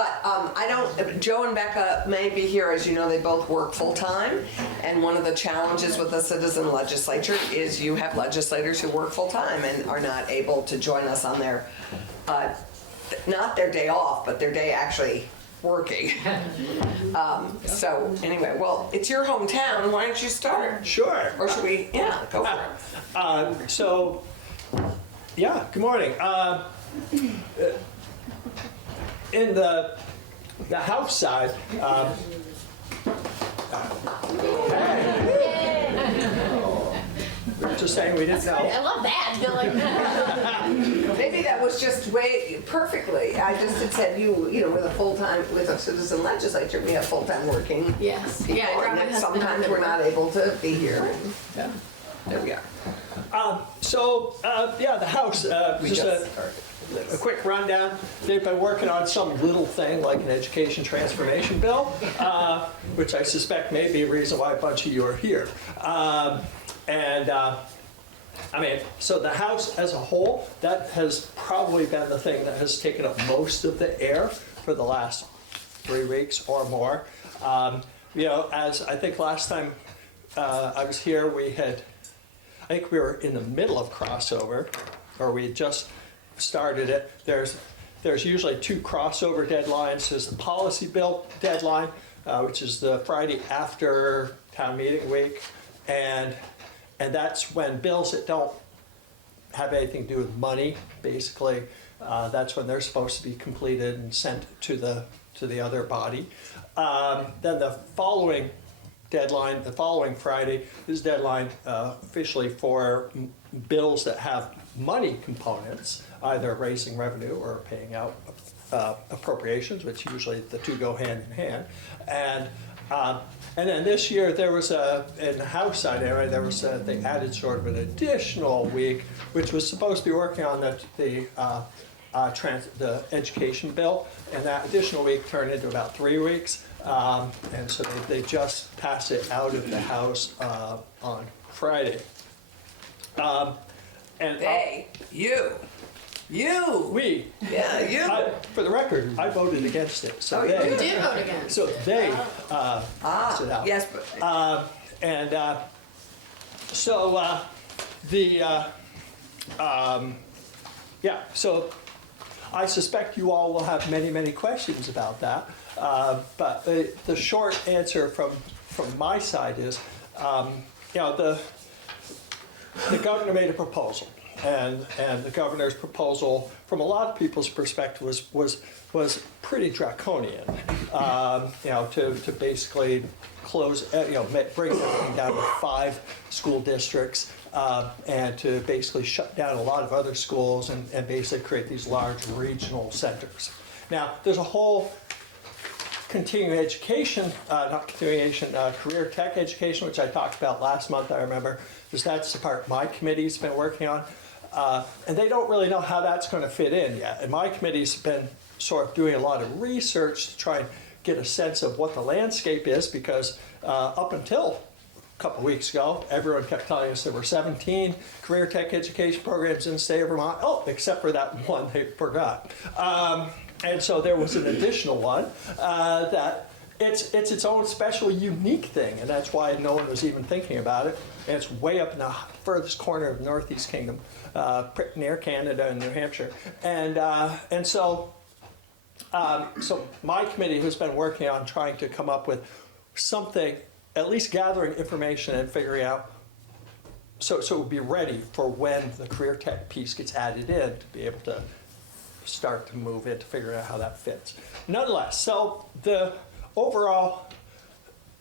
But Joe and Becca may be here. As you know, they both work full-time. And one of the challenges with the citizen legislature is you have legislators who work full-time and are not able to join us on their, not their day off, but their day actually working. So anyway, well, it's your hometown. Why don't you start? Sure. Or should we, yeah, go for it. So, yeah, good morning. In the House side, we were just saying we didn't know. I love that. You're like, Maybe that was just way perfectly. I just had said you know, with a full-time, with a citizen legislature, we have full-time working yes. people. Yeah, I brought my And husband sometimes on we're to not able to be here. Yeah. There we are. Yeah, the House, just a quick rundown. They've been working on some little thing like an education transformation bill, which I suspect may be a reason why a bunch of you are here. So the House as a whole, that has probably been the thing that has taken up most of the air for the last 3 weeks or more. As I think last time I was here, I think we were in the middle of crossover, or we had just started it. There's usually 2 crossover deadlines. There's the policy bill deadline, which is the Friday after town meeting week, and that's when bills that don't have anything to do with money, basically, that's when they're supposed to be completed and sent to the other body. Then the following deadline, the following Friday, is deadline officially for bills that have money components, either raising revenue or paying out appropriations, which usually the two go hand in hand. And then this year there was in the House side area, they added sort of an additional week, which was supposed to be working on the education bill, and that additional week turned into about 3 weeks. And so they just passed it out of the House on Friday. We. Yeah, you. For the record, I voted against it. So Oh, you You did vote against. So they passed it out. Yes, but So I suspect you all will have many, many questions about that. But the short answer from my side is, the governor made a proposal, and the governor's proposal, from a lot of people's perspective, was pretty draconian. To basically close, bring everything down to 5 school districts, and to basically shut down a lot of other schools and basically create these large regional centers. Now, there's a whole continuing education, career tech education, which I talked about last month, I remember, because that's the part my committee's been working on. And they don't really know how that's going to fit in yet. And my committee's been sort of doing a lot of research to try and get a sense of what the landscape is, because up until a couple weeks ago, everyone kept telling us there were 17 career tech education programs in the state of Vermont. Oh, except for that one they forgot. And so there was an additional one that it's its own special, unique thing, and that's why no one was even thinking about it. And it's way up in the furthest corner of the Northeast Kingdom, near Canada and New Hampshire. And so my committee has been working on trying to come up with something, at least gathering information and figuring out, so it would be ready for when the career tech piece gets added in, to be able to start to move into figuring out how that fits. Nonetheless, so the overall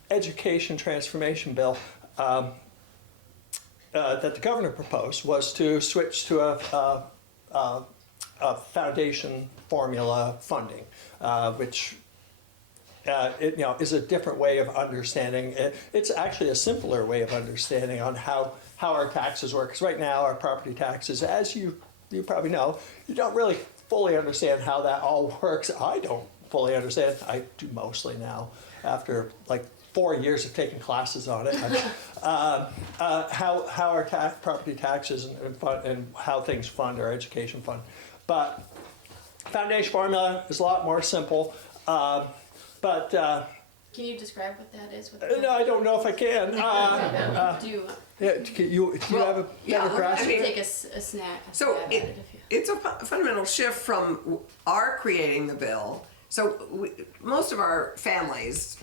education transformation bill that the governor proposed was to switch to a foundation formula funding, which is a different way of understanding it. It's actually a simpler way of understanding on how our taxes work. Because right now our property taxes, as you probably know, you don't really fully understand how that all works. I don't fully understand. I do mostly now, after like 4 years of taking classes on it. How our property taxes and how things fund our education fund. But Foundation formula is a lot more simple, but Can you describe what that is? no, I don't know if I can. Do you Yeah, do you have a yeah, better grasp? I mean, take a snack? So stab at it if you- it's a fundamental shift from our creating the bill. So most of our families,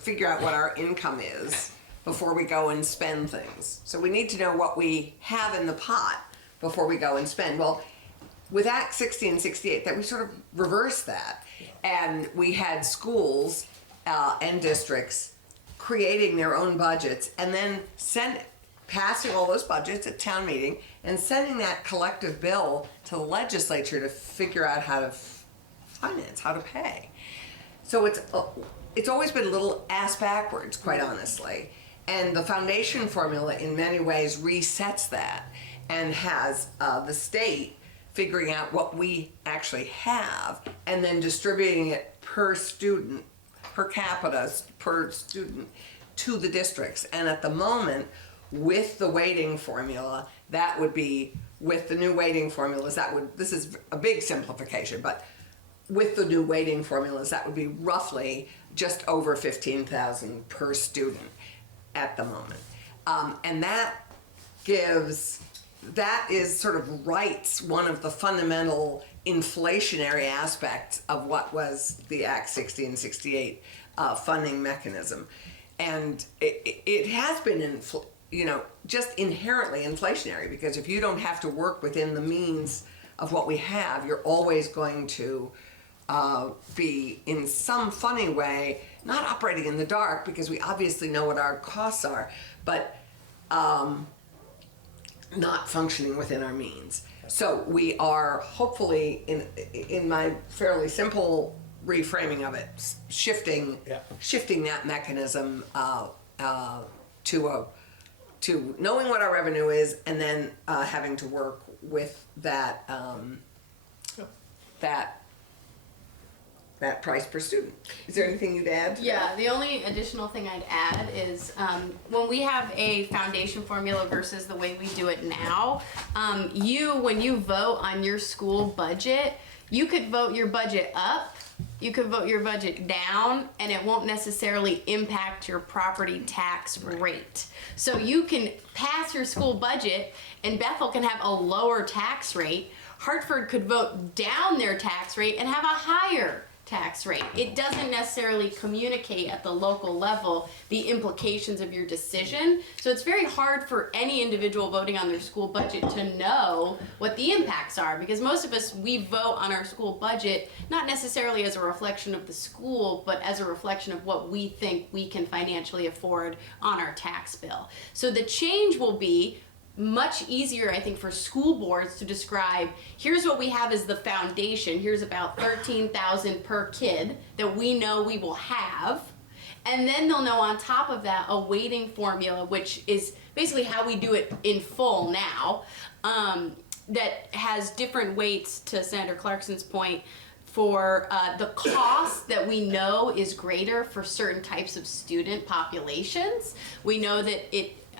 figure out what our income is before we go and spend things. So we need to know what we have in the pot before we go and spend. Well, with Act 60 and 68, that we sort of reversed that, and we had schools and districts creating their own budgets and then passing all those budgets at town meeting and sending that collective bill to the legislature to figure out how to finance, how to pay. So it's always been a little ass backwards, quite honestly. And the foundation formula in many ways resets that and has the state figuring out what we actually have and then distributing it per student, per capita, per student to the districts. And at the moment, with the weighting formula, that would be, with the new weighting formulas, this is a big simplification, but with the new weighting formulas, that would be roughly just over $15,000 per student at the moment. And that is sort of rights one of the fundamental inflationary aspects of what was the Act 60 and 68 funding mechanism. And it has been, just inherently inflationary, because if you don't have to work within the means of what we have, you're always going to be in some funny way, not operating in the dark, because we obviously know what our costs are, but not functioning within our means. So we are hopefully, in my fairly simple reframing of it, shifting that mechanism to knowing what our revenue is, and then having to work with that price per student. Is there anything you'd add to that? Yeah, the only additional thing I'd add is when we have a foundation formula versus the way we do it now, when you vote on your school budget, you could vote your budget up, you could vote your budget down, and it won't necessarily impact your property tax rate. So you can pass your school budget and Bethel can have a lower tax rate. Hartford could vote down their tax rate and have a higher tax rate. It doesn't necessarily communicate at the local level the implications of your decision. So it's very hard for any individual voting on their school budget to know what the impacts are, because most of us, we vote on our school budget not necessarily as a reflection of the school, but as a reflection of what we think we can financially afford on our tax bill. So the change will be much easier, I think, for school boards to describe, here's what we have as the foundation, here's about $13,000 per kid that we know we will have, and then they'll know on top of that a weighting formula, which is basically how we do it in full now, that has different weights, to Senator Clarkson's point, for the cost that we know is greater for certain types of student populations. We know that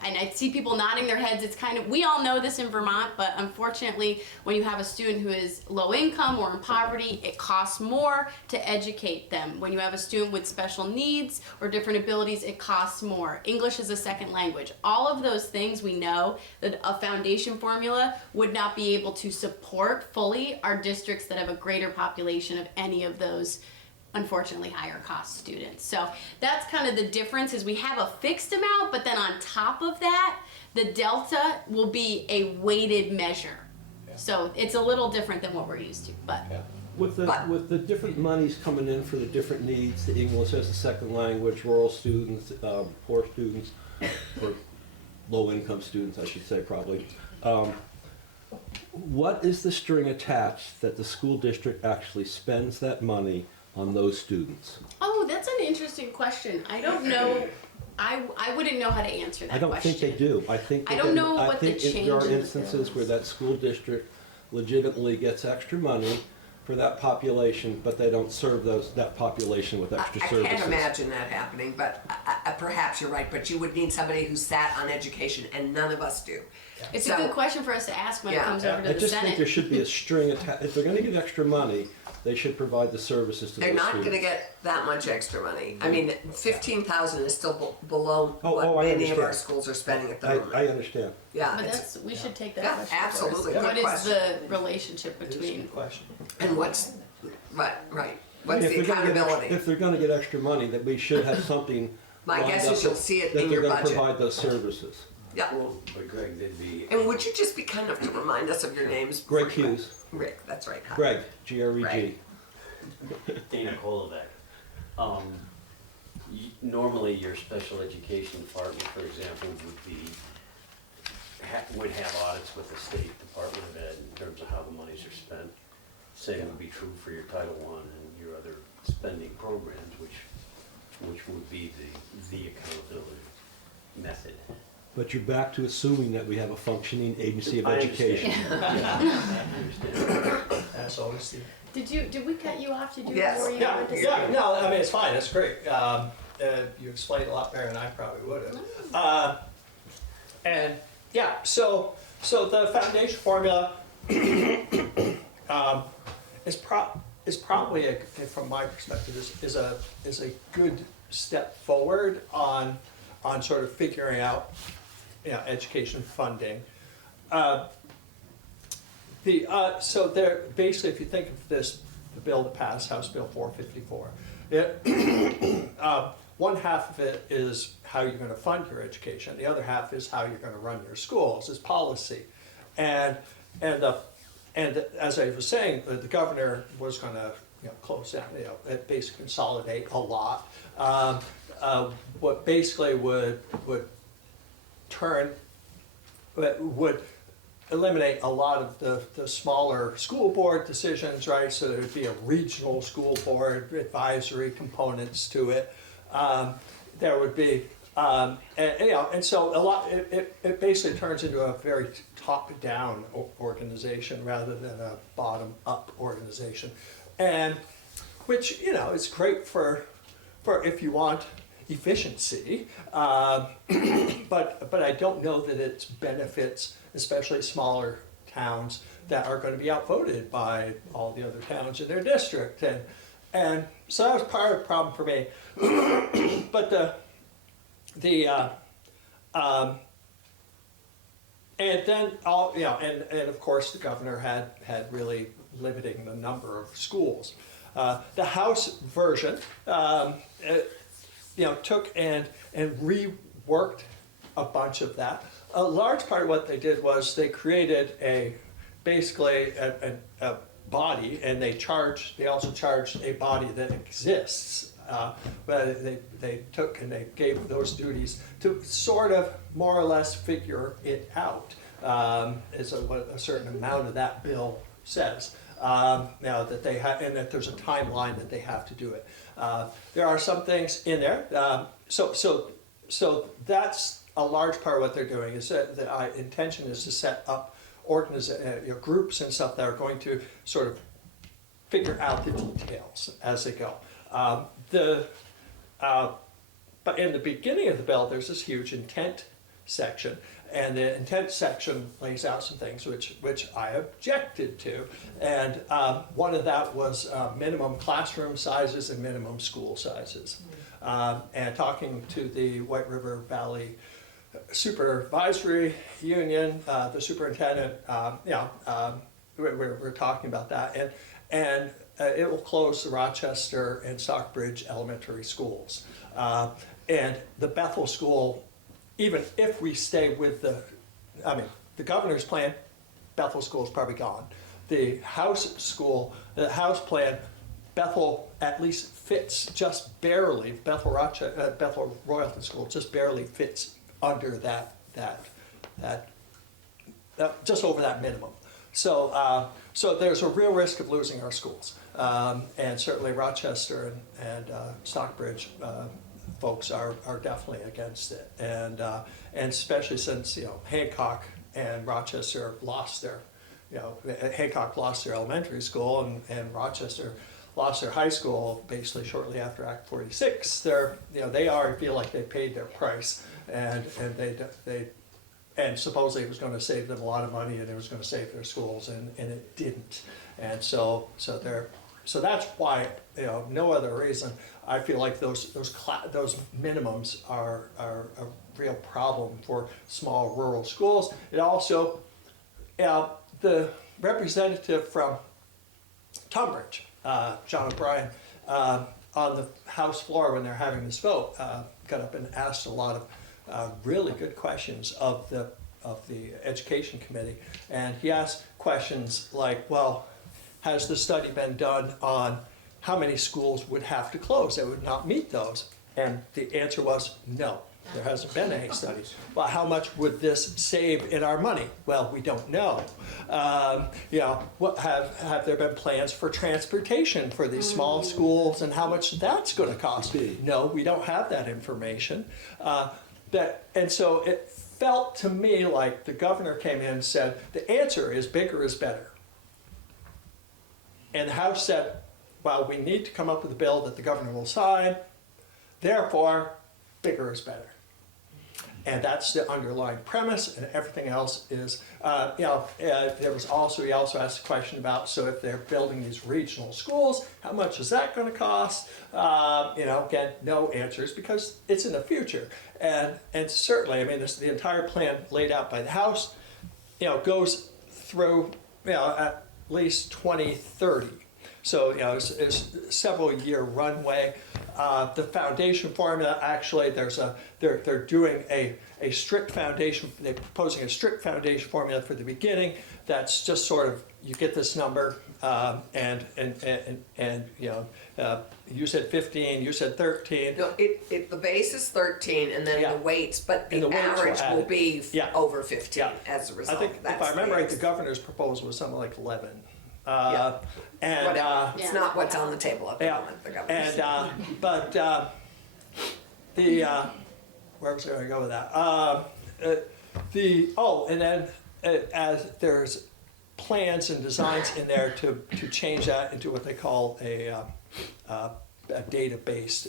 and I see people nodding their heads, it's kind of, we all know this in Vermont, but unfortunately, when you have a student who is low income or in poverty, it costs more to educate them. When you have a student with special needs or different abilities, it costs more. English is a second language. All of those things, we know that a foundation formula would not be able to support fully our districts that have a greater population of any of those unfortunately higher cost students. So that's kind of the difference, is we have a fixed amount, but then on top of that, the delta will be a weighted measure. Yeah. So it's a little different than what we're used to, but. Yeah. With the different monies coming in for the different needs, the English as a second language, rural students, poor students, or low income students, I should say probably. What is the string attached that the school district actually spends that money on those students? Oh, that's an interesting question. I don't know. I wouldn't know how to answer that question. I don't think they do. I don't know what the change there are in the instances bill where is. that school district legitimately gets extra money for that population, but they don't serve that population with extra services. I can't imagine that happening, but perhaps you're right. But you would need somebody who sat on education, and none of us do. It's So- a good question for us to ask when it Yeah. comes over to I the just think there Senate. should be a string attached. If they're gonna give extra money, they should provide the services to They're those not students. gonna get that much extra money. I mean, 15,000 is still below Oh, I what many of our understand. schools are spending at the I moment. understand. Yeah, But it's- we should take that Yeah, question absolutely. first. Good What is question. the relationship It is a between? good question. and what's, right, what's If the they're gonna get accountability? if they're gonna get extra money, that we should have something. My lined guess up is you'll that- see it that in they're your gonna budget. provide those services. Yeah, Well, but Greg, they'd be, and would you just be kind enough to remind us of your names? Greg Hughes, Rick, that's right. Huh? Greg, Greg. Right. Dana Kolovec. Normally, your special education department, for example, would have audits with the State Department of Ed in terms of how the monies are spent. Same would be true for your Title I and your other spending programs, which would be the accountability method. But you're back to assuming that we have a functioning agency of I education. I understand. That's always the. Did we cut you off? Did you? Yes. before you Yeah, went to yeah, speak? no, I mean, it's fine, it's great. You explained a lot better than I probably would have. And, yeah, so the foundation formula is probably, from my perspective, is a good step forward on sort of figuring out, education funding. So there, basically, if you think of this, the bill that passed, House Bill 454, one half of it is how you're going to fund your education. The other half is how you're going to run your schools, is policy. And as I was saying, the governor was going to close down, basically consolidate a lot. What basically would eliminate a lot of the smaller school board decisions, right? So there would be a regional school board advisory components to it. There would be, and so a lot. It basically turns into a very top-down organization rather than a bottom-up organization, and which is great for if you want efficiency, but I don't know that it benefits especially smaller towns that are going to be outvoted by all the other towns in their district, and so that was part of the problem for me. But and then and of course the governor had really limiting the number of schools. The House version, took and reworked a bunch of that. A large part of what they did was they created basically a body, and they also charged a body that exists. But they took and they gave those duties to sort of more or less figure it out. Is what a certain amount of that bill says. Now that they have, and that there's a timeline that they have to do it. There are some things in there. So that's a large part of what they're doing. Is that the intention is to set up groups and stuff that are going to sort of figure out the details as they go. But in the beginning of the bill, there's this huge intent section, and the intent section lays out some things which I objected to, and one of that was minimum classroom sizes and minimum school sizes. And talking to the White River Valley Supervisory Union, the superintendent, we're talking about that, and it will close the Rochester and Stockbridge elementary schools. And the Bethel school, even if we stay with the governor's plan, Bethel school is probably gone. The House school, the House plan, Bethel at least fits just barely, Bethel Royalton School just barely fits under that just over that minimum. So there's a real risk of losing our schools. And certainly Rochester and Stockbridge folks are definitely against it. And especially since, Hancock and Rochester lost their, Hancock lost their elementary school and Rochester lost their high school basically shortly after Act 46. They already feel like they paid their price, and and supposedly it was going to save them a lot of money and it was going to save their schools, and it didn't. And so that's why, you know, no other reason. I feel like those minimums are a real problem for small rural schools. It also, the representative from Tunbridge, John O'Brien, on the House floor when they're having this vote, got up and asked a lot of really good questions of the Education Committee. And he asked questions like, well, has the study been done on how many schools would have to close that would not meet those? And the answer was no. There hasn't been any studies. Well, how much would this save in our money? Well, we don't know. You know, what have there been plans for transportation for these small schools and how much that's going to cost? No, we don't have that information. And so it felt to me like the governor came in and said, the answer is bigger is better. And the House said, well, we need to come up with a bill that the governor will sign. Therefore, bigger is better. And that's the underlying premise, and everything else is, there was also, he also asked a question about, so if they're building these regional schools, how much is that going to cost? Again, no answers, because it's in the future. And certainly, I mean, the entire plan laid out by the House, goes through, at least 2030. So, it's several year runway. The foundation formula, actually, they're doing a strict foundation, they're proposing a strict foundation formula for the beginning. That's just sort of, you get this number, and you said 15, you said 13. No, the base is 13, and then Yeah. the weights, but the weights average were will added. be Yeah. over 15 Yeah. as a result. I think, if That's I remember right, base. the governor's proposal was something like 11. Yeah. And, Whatever. It's Yeah. not what's on the table at the yeah, moment, the governor's. and, where was I going to go with that? And then as there's plans and designs in there to change that into what they call a database,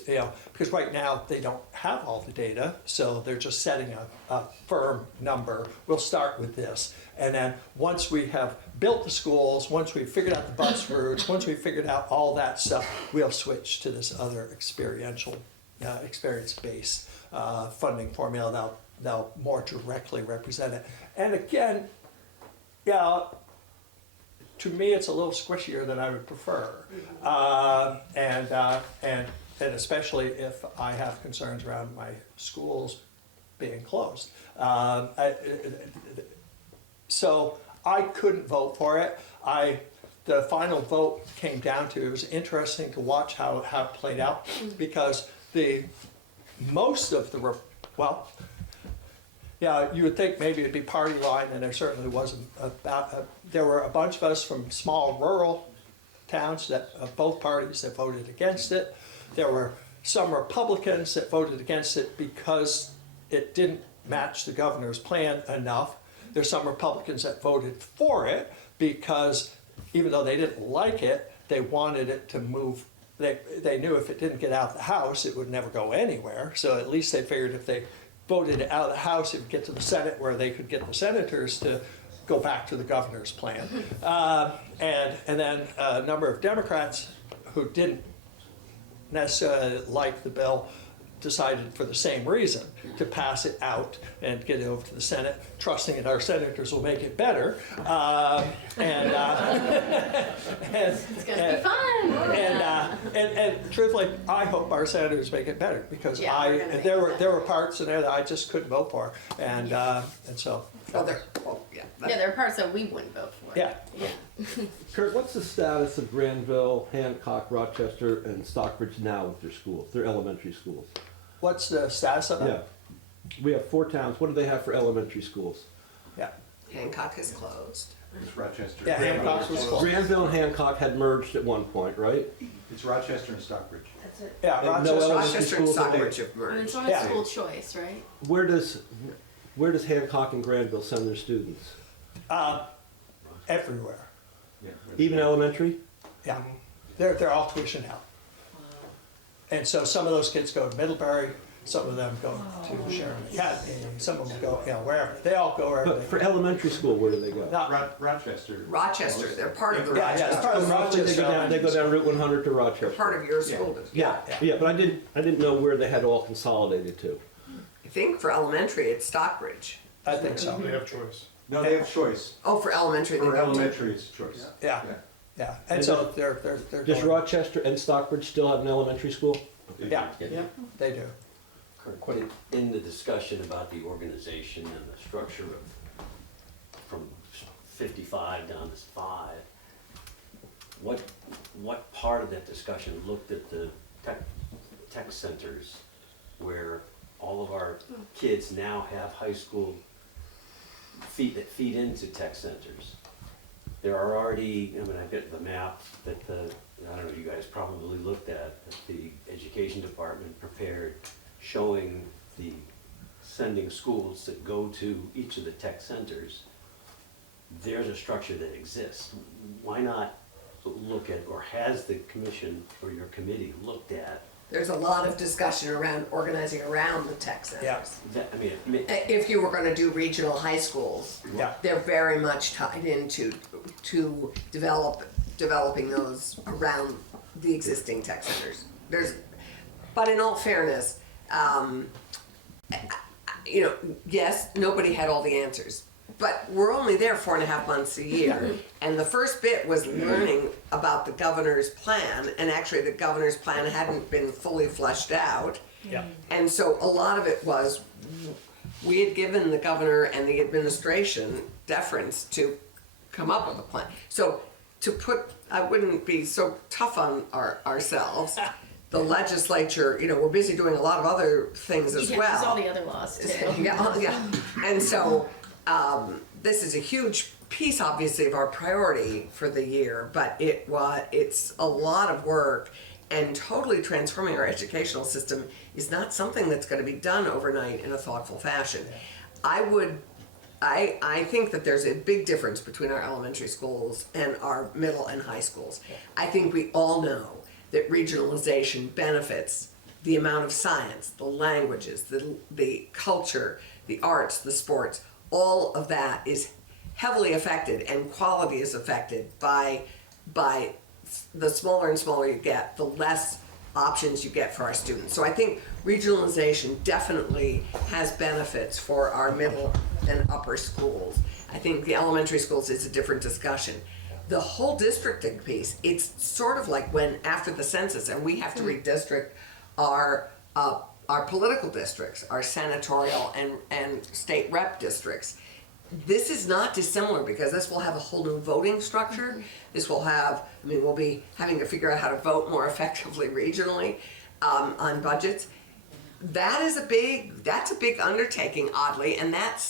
because right now they don't have all the data, so they're just setting a firm number. We'll start with this, and then once we have built the schools, once we've figured out the bus routes, once we've figured out all that stuff, we'll switch to this other experience-based funding formula that'll more directly represent it. And again, to me, it's a little squishier than I would prefer, and especially if I have concerns around my schools being closed. So I couldn't vote for it. The final vote came down to, it was interesting to watch how it played out, because most of the you would think maybe it'd be party line, and there certainly wasn't. There were a bunch of us from small rural towns of both parties that voted against it. There were some Republicans that voted against it because it didn't match the governor's plan enough. There's some Republicans that voted for it because even though they didn't like it, they wanted it to move. They knew if it didn't get out of the House, it would never go anywhere. So at least they figured if they voted it out of the House, it would get to the Senate where they could get the senators to go back to the governor's plan. And then a number of Democrats who didn't necessarily like the bill decided for the same reason to pass it out and get it over to the Senate, trusting that our senators will make it better. It's gonna be fun. And truthfully, I hope our senators make it better, because Yeah, we're gonna make there it were better. parts in there that I just couldn't vote for, and so There are parts that we wouldn't vote for. yeah. Kurt, what's the status of Granville, Hancock, Rochester, and Stockbridge now with their schools, their elementary schools? What's the status of Yeah. that? We have 4 towns. What do they have for elementary schools? Yeah. Hancock is closed. It's Rochester. Yeah, Hancock's was closed. Granville and Hancock had merged at one point, right? It's Rochester and Stockbridge. That's it. Yeah, And no Rochester. elementary Rochester and schools are Stockbridge there. have And merged. it's on a Yeah. school choice, right? Where does Hancock and Granville send their students? Everywhere. Yeah. Even elementary? Yeah, they're all tuition out. And so some of those kids go to Middlebury, Some of them go to Sharon Academy, some of them go, wherever. They all go wherever But they for go. elementary school, where do they go? Rochester. Rochester, they're part of the Yeah, yeah, it's Rochester, part of Roughly, they Rochester. go down Route 100 to Rochester. part of your school district. Yeah, yeah, but I didn't know where they had all consolidated to. I think for elementary, it's Stockbridge. I think so. They have choice. No, they have choice. Oh, for elementary, they For go to. elementary, it's choice. Yeah, yeah. And so they're Does going, Rochester and Stockbridge still have an elementary school? yeah, they do. Kirk, in the discussion about the organization and the structure of, from 55 down to 5, what part of that discussion looked at the tech centers where all of our kids now have high school that feed into tech centers? There are already, I mean, I've got the map that I don't know, you guys probably looked at, that the education department prepared, showing the sending schools that go to each of the tech centers. There's a structure that exists. Why not look at, or has the commission or your committee looked at There's a lot of discussion around organizing around the tech centers. Yeah. that? I mean, If you were gonna do regional high schools, Yeah. they're very much tied into developing those around the existing tech centers. But in all fairness, yes, nobody had all the answers, but we're only there 4.5 months a year. And the first bit was learning about the governor's plan, and actually the governor's plan hadn't been fully fleshed out. Yeah. And so a lot of it was, we had given the governor and the administration deference to come up with a plan. So I wouldn't be so tough on ourselves. The legislature, we're busy doing a lot of other things as Yeah, well. there's all the other laws too. Yeah. And so, this is a huge piece, obviously, of our priority for the year, but it's a lot of work, and totally transforming our educational system is not something that's gonna be done overnight in a thoughtful fashion. I think that there's a big difference between our elementary schools and our middle and high schools. I think we all know that regionalization benefits the amount of science, the languages, the culture, the arts, the sports. All of that is heavily affected, and quality is affected by the smaller and smaller you get, the less options you get for our students. So I think regionalization definitely has benefits for our middle and upper schools. I think the elementary schools is a different discussion. The whole districting piece, it's sort of like when after the census and we have to redistrict our political districts, our senatorial and state rep districts. This is not dissimilar, because this will have a whole new voting structure. This will have, we'll be having to figure out how to vote more effectively regionally on budgets. That's a big undertaking, oddly, and that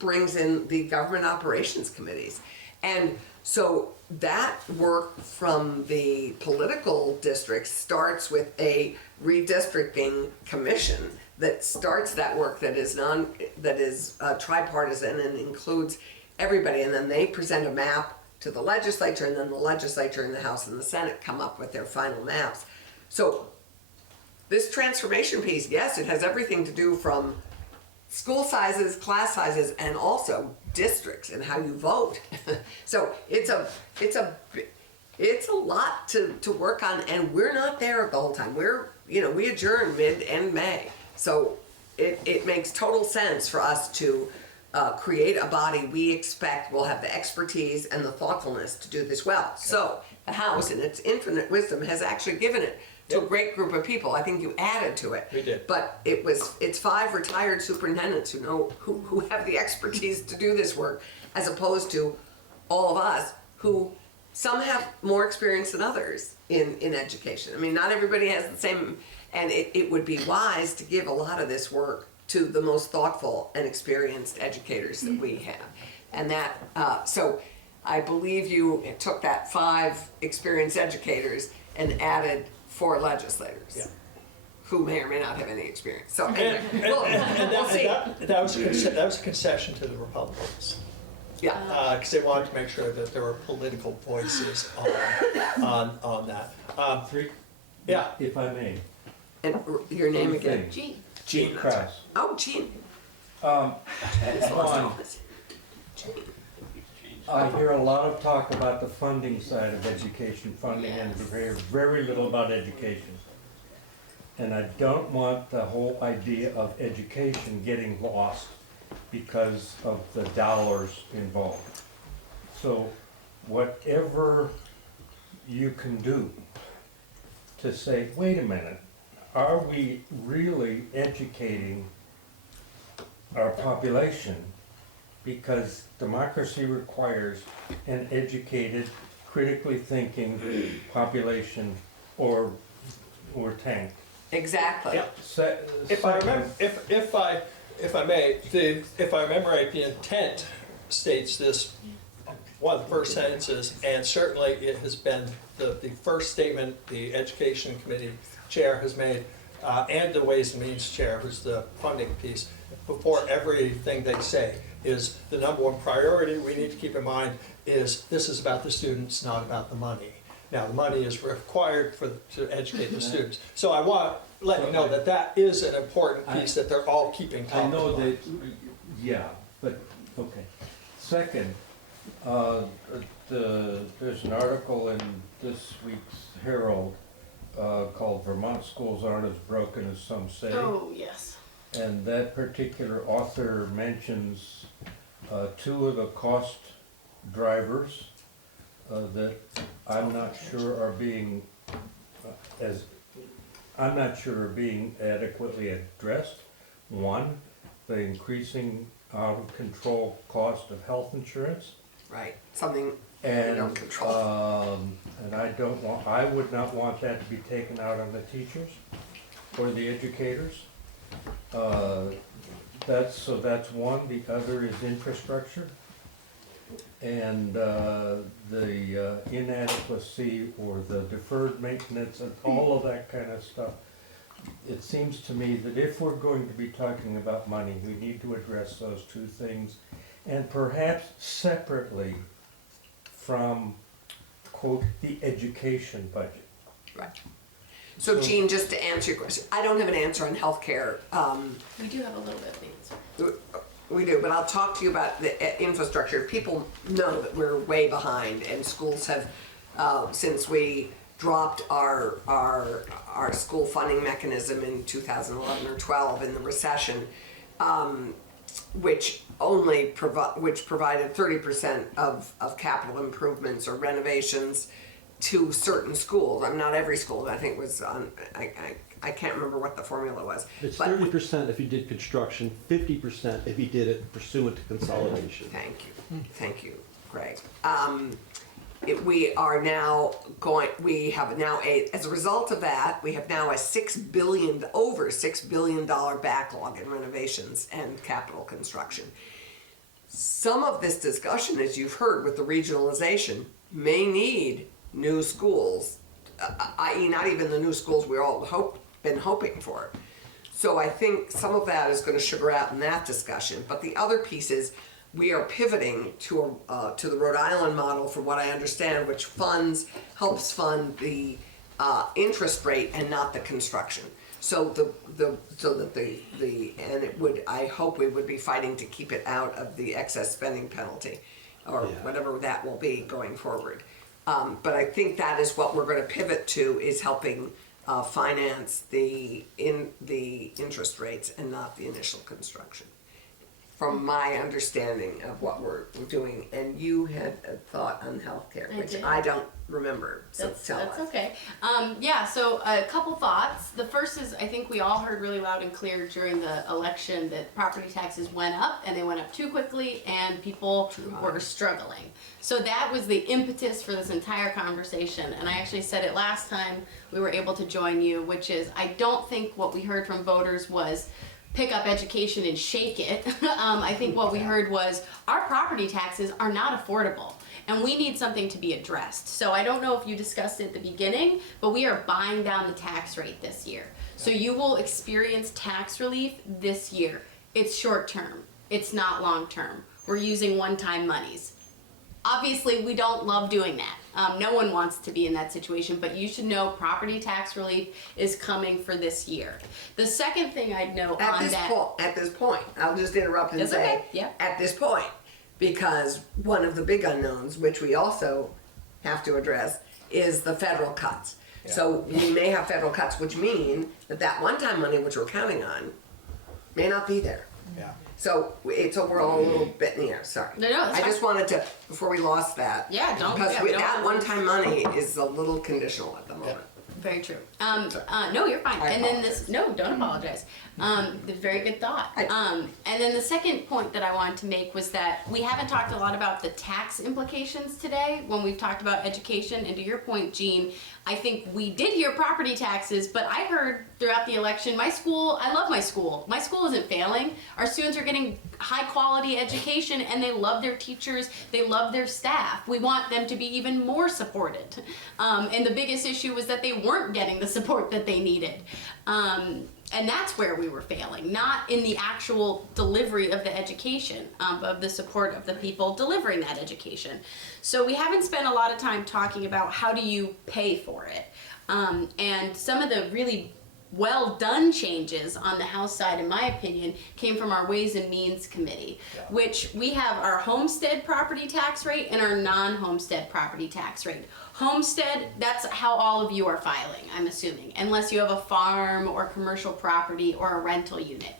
brings in the government operations committees. And so that work from the political districts starts with a redistricting commission that starts that work that is tripartisan and includes everybody, and then they present a map to the legislature, and then the legislature and the House and the Senate come up with their final maps. So this transformation piece, yes, it has everything to do from school sizes, class sizes, and also districts and how you vote. So it's a lot to work on, and we're not there the whole time. We adjourn mid-end May. So it makes total sense for us to create a body we expect will have the expertise and the thoughtfulness to do this well. So the House, in its infinite wisdom, has actually given it to a great group of people. I think you added to it. We did. But it's 5 retired superintendents who have the expertise to do this work, as opposed to all of us who some have more experience than others in education. Not everybody has the same, and it would be wise to give a lot of this work to the most thoughtful and experienced educators that we have. And that, so I believe you took that 5 experienced educators and added 4 legislators. Yeah. Who may or may not have any experience. So anyway, And we'll see. that was a concession to the Republicans. Yeah. Because they wanted to make sure that there were political voices on that. Yeah. If I may. And your name again? Gee. Gene. Kraus. Oh, Gene. One, I hear a lot of talk about the funding side of education, funding, and very little about education. And I don't want the whole idea of education getting lost because of the dollars involved. So whatever you can do to say, wait a minute, are we really educating our population? Because democracy requires an educated, critically thinking population, or we're tanked. Exactly. Yeah. If I remember, if I may, if I remember right, the intent states this, one of the first sentences, and certainly it has been the first statement the Education Committee Chair has made, and the Ways and Means Chair, who's the funding piece, before everything they say, is the number one priority we need to keep in mind is this is about the students, not about the money. Now, the money is required to educate the students. So I want to let you know that that is an important piece that they're all keeping top I of know mind. that, yeah, but, okay. Second, there's an article in this week's Herald called "Vermont Schools Aren't as Broken as Some Say." Oh, yes. And that particular author mentions two of the cost drivers that I'm not sure are being adequately addressed. One, the increasing out of control cost of health insurance. Right. Something we And, don't control. and I would not want that to be taken out on the teachers or the educators. That's one. The other is infrastructure. And the inadequacy or the deferred maintenance and all of that kind of stuff. It seems to me that if we're going to be talking about money, we need to address those two things, and perhaps separately from, quote, the education budget. Right. So Jean, just to answer your question, I don't have an answer on healthcare. We do have a little bit of the answer. We do, but I'll talk to you about the infrastructure. People know that we're way behind, and schools have, since we dropped our school funding mechanism in 2011 or 12 in the recession, which provided 30% of capital improvements or renovations to certain schools. I'm not every school. I think it was on. I can't remember what the formula was. It's but 30% if you did construction, 50% if you did it pursuant to consolidation. Thank you, Greg. We have now as a result of that, we have now over $6 billion backlog in renovations and capital construction. Some of this discussion, as you've heard with the regionalization, may need new schools, i.e. not even the new schools we're all been hoping for. So I think some of that is going to sugar out in that discussion. But the other piece is we are pivoting to the Rhode Island model, from what I understand, which helps fund the interest rate and not the construction. So I hope we would be fighting to keep it out of the excess spending penalty, or whatever that will be going forward. But I think that is what we're going to pivot to, is helping finance the interest rates and not the initial construction, from my understanding of what we're doing. And you had a thought on healthcare, which I don't remember, so tell us. That's okay. So a couple thoughts. The first is, I think we all heard really loud and clear during the election that property taxes went up, and they went up too quickly, and people were struggling. So that was the impetus for this entire conversation, and I actually said it last time we were able to join you, which is, I don't think what we heard from voters was pick up education and shake it. I think what we heard was our property taxes are not affordable, and we need something to be addressed. So I don't know if you discussed it at the beginning, but we are buying down the tax rate this year. So you will experience tax relief this year. It's short term. It's not long term. We're using one-time monies. Obviously, we don't love doing that. No one wants to be in that situation, but you should know property tax relief is coming for this year. The second thing I'd note At on this that. point, at this point, I'll just interrupt and That's say, okay, yeah. at this point, because one of the big unknowns, which we also have to address, is the federal cuts. So we may have federal cuts, which mean that one-time money, which we're counting on, may not be there. Yeah. So we're all a little bit in the air, sorry. No, that's I just fine. wanted to, before we lost that. Yeah, don't- Because yeah, we don't that wanna- one-time money is a little conditional at the moment. Very true. No, you're fine. I And then no, don't apologize. Very good thought. And then the second point that I wanted to make was that we haven't talked a lot about the tax implications today when we've talked about education. And to your point, Jean, I think we did hear property taxes, but I heard throughout the election, I love my school. My school isn't failing. Our students are getting high quality education and they love their teachers, they love their staff. We want them to be even more supported. And the biggest issue was that they weren't getting the support that they needed. And that's where we were failing, not in the actual delivery of the education, of the support of the people delivering that education. So we haven't spent a lot of time talking about how do you pay for it. And some of the really well done changes on the House side, in my opinion, came from our Ways and Means Committee, which we have our homestead property tax rate and our non-homestead property tax rate. Homestead, that's how all of you are filing, I'm assuming, unless you have a farm or commercial property or a rental unit.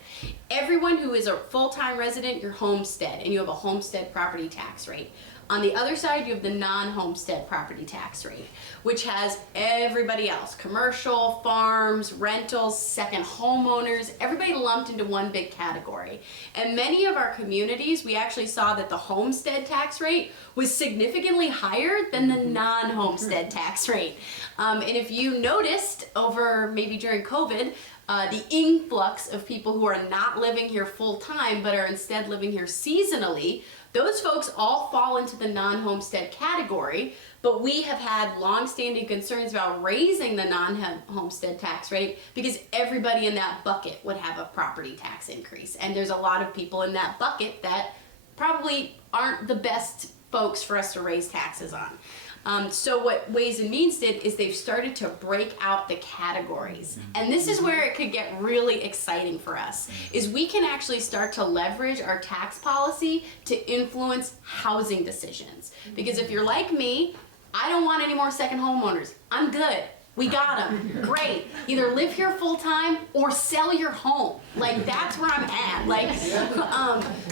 Everyone who is a full-time resident, you're homestead, and you have a homestead property tax rate. On the other side, you have the non-homestead property tax rate, which has everybody else, commercial, farms, rentals, second homeowners, everybody lumped into one big category. And many of our communities, we actually saw that the homestead tax rate was significantly higher than the non-homestead tax rate. And if you noticed over maybe during COVID, the influx of people who are not living here full-time but are instead living here seasonally, those folks all fall into the non-homestead category, but we have had long-standing concerns about raising the non-homestead tax rate because everybody in that bucket would have a property tax increase. And there's a lot of people in that bucket that probably aren't the best folks for us to raise taxes on. So what Ways and Means did is they've started to break out the categories. And this is where it could get really exciting for us, is we can actually start to leverage our tax policy to influence housing decisions. Because if you're like me, I don't want any more second homeowners. I'm good. We got them. Great. Either live here full time or sell your home. Like, that's where I'm at. Like,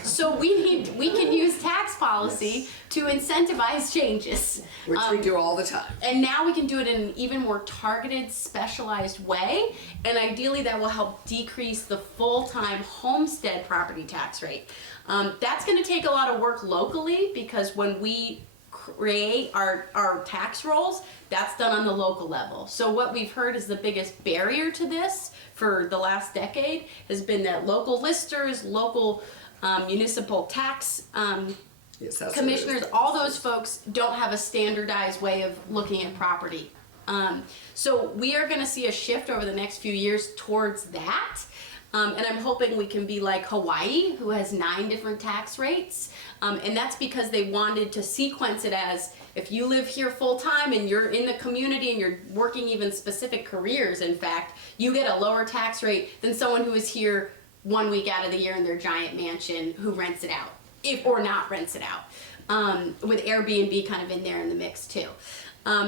so we can use tax policy to incentivize changes. Which we do all the time. And now we can do it in an even more targeted, specialized way. And ideally that will help decrease the full-time homestead property tax rate. That's gonna take a lot of work locally because when we create our tax rolls, that's done on the local level. So what we've heard is the biggest barrier to this for the last decade has been that local listers, local municipal tax commissioners, all those folks don't have a standardized way of looking at property. So we are going to see a shift over the next few years towards that. And I'm hoping we can be like Hawaii, who has 9 different tax rates. And that's because they wanted to sequence it as if you live here full time and you're in the community and you're working even specific careers, in fact, you get a lower tax rate than someone who is here 1 week out of the year in their giant mansion who rents it out, or not rents it out, with Airbnb kind of in there in the mix too.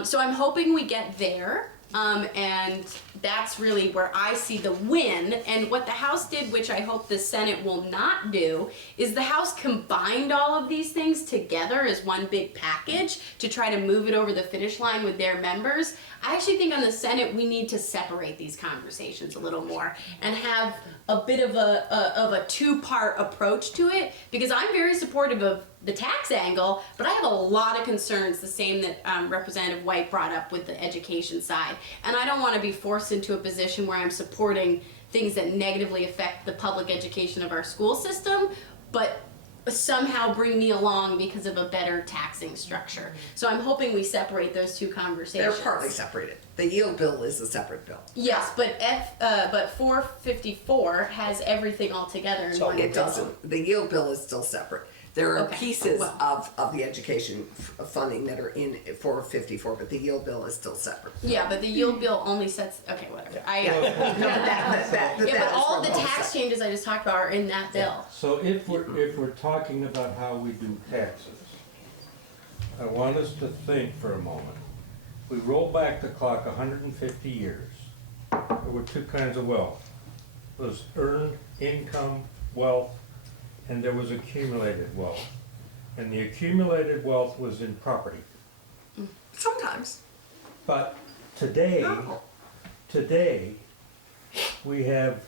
So I'm hoping we get there. And that's really where I see the win. And what the House did, which I hope the Senate will not do, is the House combined all of these things together as one big package to try to move it over the finish line with their members. I actually think on the Senate we need to separate these conversations a little more and have a bit of a two-part approach to it, because I'm very supportive of the tax angle, but I have a lot of concerns, the same that Representative White brought up with the education side. And I don't want to be forced into a position where I'm supporting things that negatively affect the public education of our school system, but somehow bring me along because of a better taxing structure. So I'm hoping we separate those two conversations. They're partly separated. The yield bill is a separate bill. Yes, but 454 has everything all together in So one It bill. doesn't. The yield bill is still separate. There are Okay, pieces well. of the education funding that are in 454, but the yield bill is still separate. Yeah, but the yield bill only sets, okay, whatever. Yeah, but all of the tax changes I just talked about are in that bill. So if we're talking about how we do taxes, I want us to think for a moment. We roll back the clock 150 years. There were two kinds of wealth. There was earned income wealth, and there was accumulated wealth. And the accumulated wealth was in property. Sometimes. But today, No. we have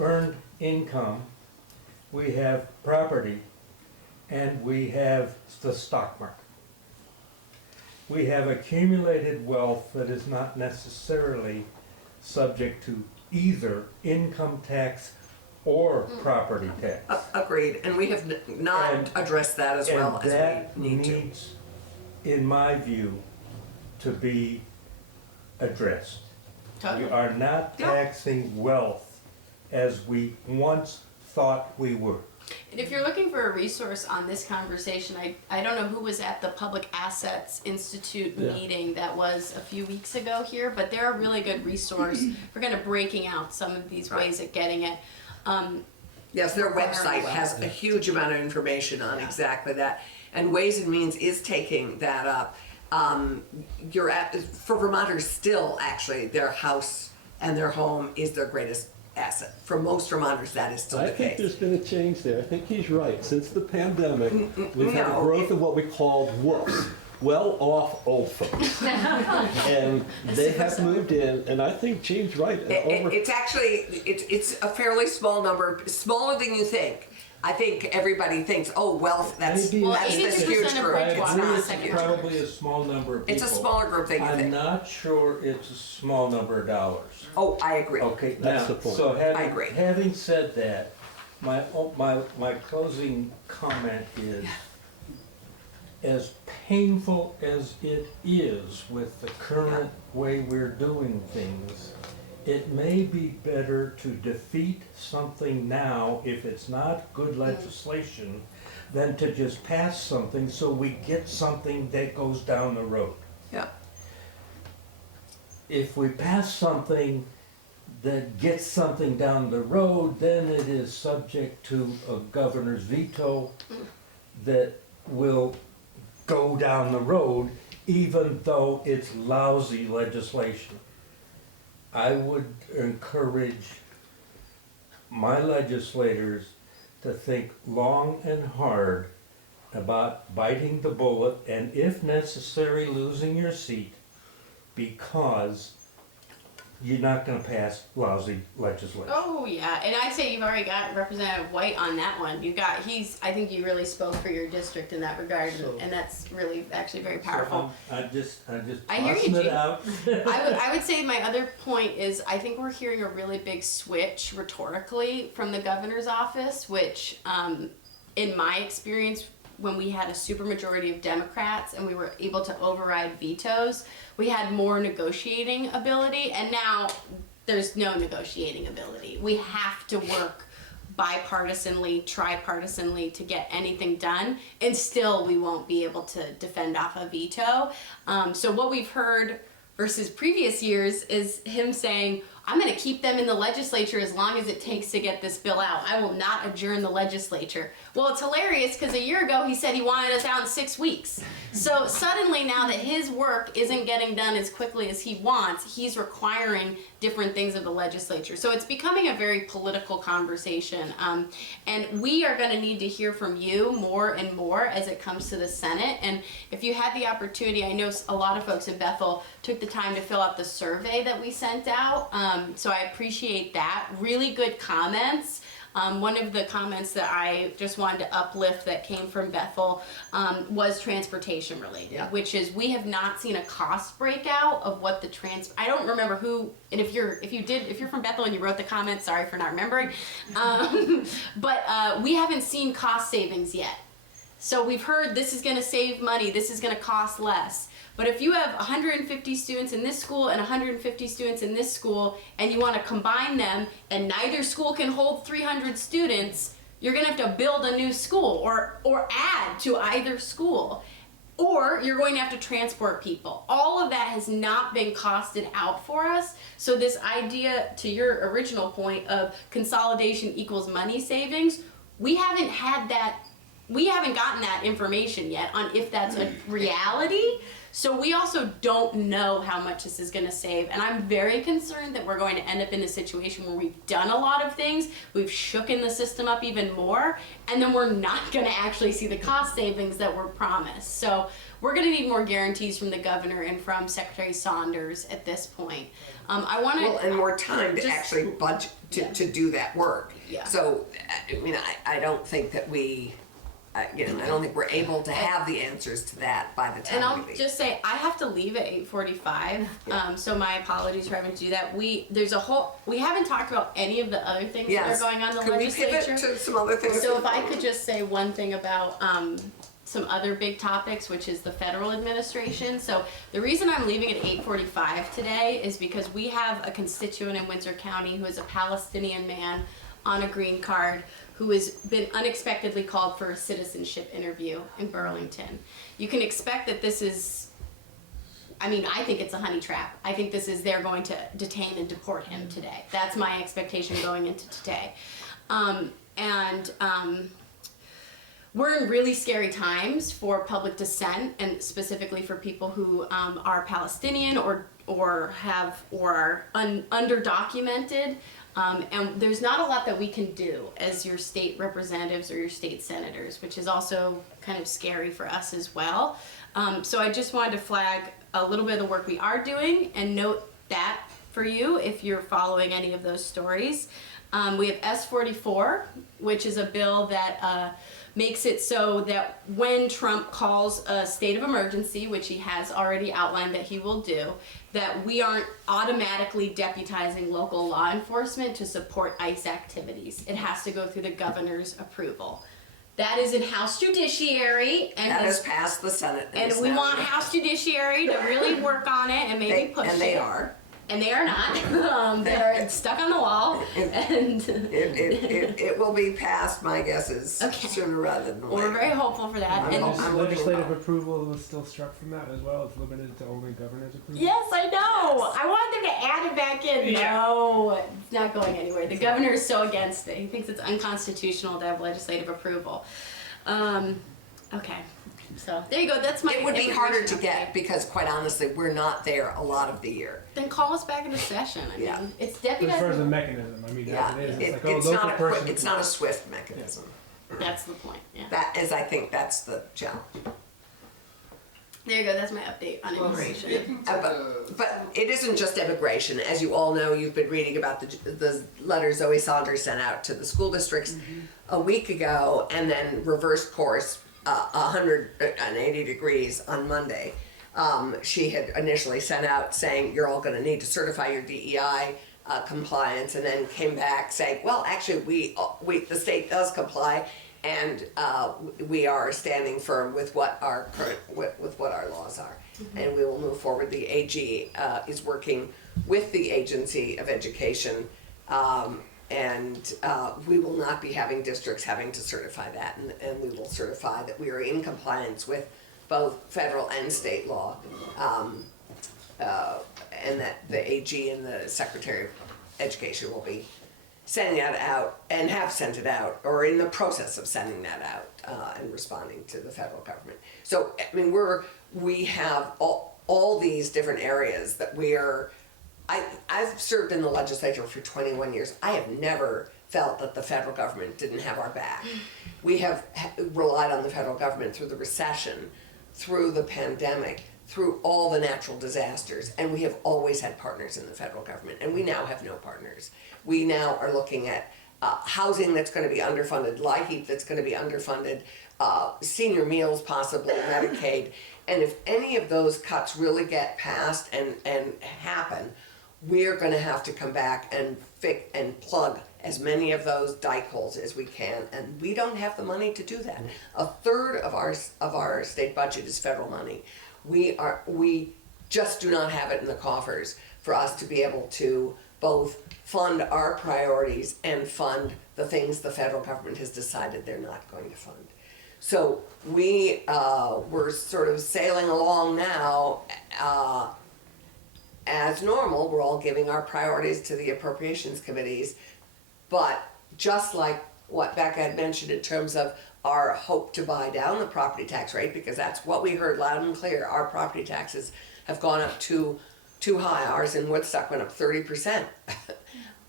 earned income, we have property, and we have the stock market. We have accumulated wealth that is not necessarily subject to either income tax or property tax. Agreed, and we have not And- addressed that as well And as that we need to. needs, in my view, to be addressed. We Totally. are not Yeah. taxing wealth as we once thought we were. And if you're looking for a resource on this conversation, I don't know who was at the Public Assets Institute Yeah. meeting that was a few weeks ago here, but they're a really good resource for kind of breaking out some of these Right. ways of getting it. Yes, their Require website wealth. has a huge amount of information on Yeah. exactly that. And Ways and Means is taking that up. For Vermonters still, actually, their house and their home is their greatest asset. For most Vermonters, that is still I the think case. there's been a change there. I think he's right. Since the pandemic, we've had a no, growth it- of what we call WOOFs, well-off old folks. And they have moved in, and I think Gene's right. It's actually, it's a fairly small number, smaller than you think. I think everybody thinks, oh, wealth, that's Maybe- Well, this 82% huge of group. I Bridgewater It's agree, not. it's second probably a small number of people. It's a smaller group than you I'm think. not sure it's a small number of dollars. Oh, I agree. Okay, That's now, the point. so I agree. having said that, my closing comment is, as painful as it is with the current way we're doing things, it may be better to defeat something now, if it's not good legislation, than to just pass something so we get something that goes down the road. Yeah. If we pass something that gets something down the road, then it is subject to a governor's veto that will go down the road, even though it's lousy legislation. I would encourage my legislators to think long and hard about biting the bullet and, if necessary, losing your seat, because you're not gonna pass lousy legislation. Oh yeah, and I'd say you've already got Representative White on that one. I think you really spoke for your district in that regard, and that's really actually very powerful. So I'm just I hear you, tossing it Gene. out. I would say my other point is I think we're hearing a really big switch rhetorically from the governor's office, which in my experience, when we had a supermajority of Democrats and we were able to override vetoes, we had more negotiating ability, and now there's no negotiating ability. We have to work bipartisanly, tripartisanly to get anything done, and still we won't be able to defend off a veto. So what we've heard versus previous years is him saying, I'm going to keep them in the legislature as long as it takes to get this bill out. I will not adjourn the legislature. Well, it's hilarious because a year ago he said he wanted us out in 6 weeks. So suddenly now that his work isn't getting done as quickly as he wants, he's requiring different things of the legislature. So it's becoming a very political conversation. And we are going to need to hear from you more and more as it comes to the Senate. And if you had the opportunity, I know a lot of folks in Bethel took the time to fill out the survey that we sent out. So I appreciate that. Really good comments. One of the comments that I just wanted to uplift that came from Bethel was transportation related, Yeah. which is we have not seen a cost breakout of what the I don't remember who, and if you're from Bethel and you wrote the comments, sorry for not remembering, but we haven't seen cost savings yet. So we've heard this is going to save money, this is going to cost less. But if you have 150 students in this school and 150 students in this school, and you want to combine them, and neither school can hold 300 students, you're gonna have to build a new school or add to either school. Or you're going to have to transport people. All of that has not been costed out for us. So this idea, to your original point of consolidation equals money savings, we haven't gotten that information yet on if that's a reality. So we also don't know how much this is going to save. And I'm very concerned that we're going to end up in a situation where we've done a lot of things, we've shooken the system up even more, and then we're not going to actually see the cost savings that were promised. So we're going to need more guarantees from the governor and from Secretary Saunders at this point. I want to... Well, and more time to just- actually budget to do that work. Yeah. So, I mean, I don't think that I don't think we're able to have the answers to that by the time And I'll we leave. just say, I have to leave at 8:45, so my apologies for having to do that. We haven't talked about any of the other things that Yes. are going on in the Could we legislature. pivot to some other things? So if I could just say one thing about some other big topics, which is the federal administration. So the reason I'm leaving at 8:45 today is because we have a constituent in Windsor County who is a Palestinian man on a green card who has been unexpectedly called for a citizenship interview in Burlington. You can expect that this is, I think it's a honey trap. I think they're going to detain and deport him today. That's my expectation going into today. We're in really scary times for public dissent, and specifically for people who are Palestinian or are underdocumented. And there's not a lot that we can do as your state representatives or your state senators, which is also kind of scary for us as well. So I just wanted to flag a little bit of the work we are doing and note that for you if you're following any of those stories. We have S-44, which is a bill that makes it so that when Trump calls a state of emergency, which he has already outlined that he will do, that we aren't automatically deputizing local law enforcement to support ICE activities. It has to go through the governor's approval. That is in House Judiciary, and That has passed the Senate. and is we now- want House Judiciary to really work on it and maybe push it. And they are. And they are not. They're stuck on the wall. And It will be passed, my guess is, Okay. sooner rather than later. we're very hopeful for that. I'm And hoping- This legislative approval was still struck from that as well. It's limited to only governor's approval. yes, I know. I wanted them to add it back in. Yeah. No, it's not going anywhere. The governor is so against it. He thinks it's unconstitutional to have legislative approval. Okay. So there you go. That's my. It would be harder to information get update. because, quite honestly, we're not there a lot of the year. Then call us back into session. I mean, Yeah. it's But as far as the deputizing. mechanism, I mean, Yeah, as it is, It- it's like, oh, it's local not a quick, person. it's not a swift mechanism. That's the point. Yeah. That is, I think, that's the challenge. There you go. That's my update on immigration. But it isn't just immigration. As you all know, you've been reading about the letter Zoe Saunders sent out to the school districts a week ago, and then reversed course 180 degrees on Monday. She had initially sent out saying you're all going to need to certify your DEI compliance, and then came back saying, well, actually, the state does comply, and we are standing firm with what our with what our laws are, and we will move forward. The AG is working with the Agency of Education, and we will not be having districts having to certify that, and we will certify that we are in compliance with both federal and state law, and that the AG and the Secretary of Education will be sending that out and have sent it out, or in the process of sending that out, and responding to the federal government. So, I mean, we have all these different areas that I've served in the legislature for 21 years. I have never felt that the federal government didn't have our back. We have relied on the federal government through the recession, through the pandemic, through all the natural disasters, and we have always had partners in the federal government, and we now have no partners. We now are looking at housing that's going to be underfunded, LIHEAP that's going to be underfunded, senior meals possibly, Medicaid, and if any of those cuts really get passed and happen, we're going to have to come back and plug as many of those dike holes as we can, and we don't have the money to do that. A third of our state budget is federal money. We just do not have it in the coffers for us to be able to both fund our priorities and fund the things the federal government has decided they're not going to fund. So we're sort of sailing along now as normal. We're all giving our priorities to the appropriations committees, but just like what Becca had mentioned in terms of our hope to buy down the property tax rate, because that's what we heard loud and clear. Our property taxes have gone up too high. Ours in Woodstock went up 30%.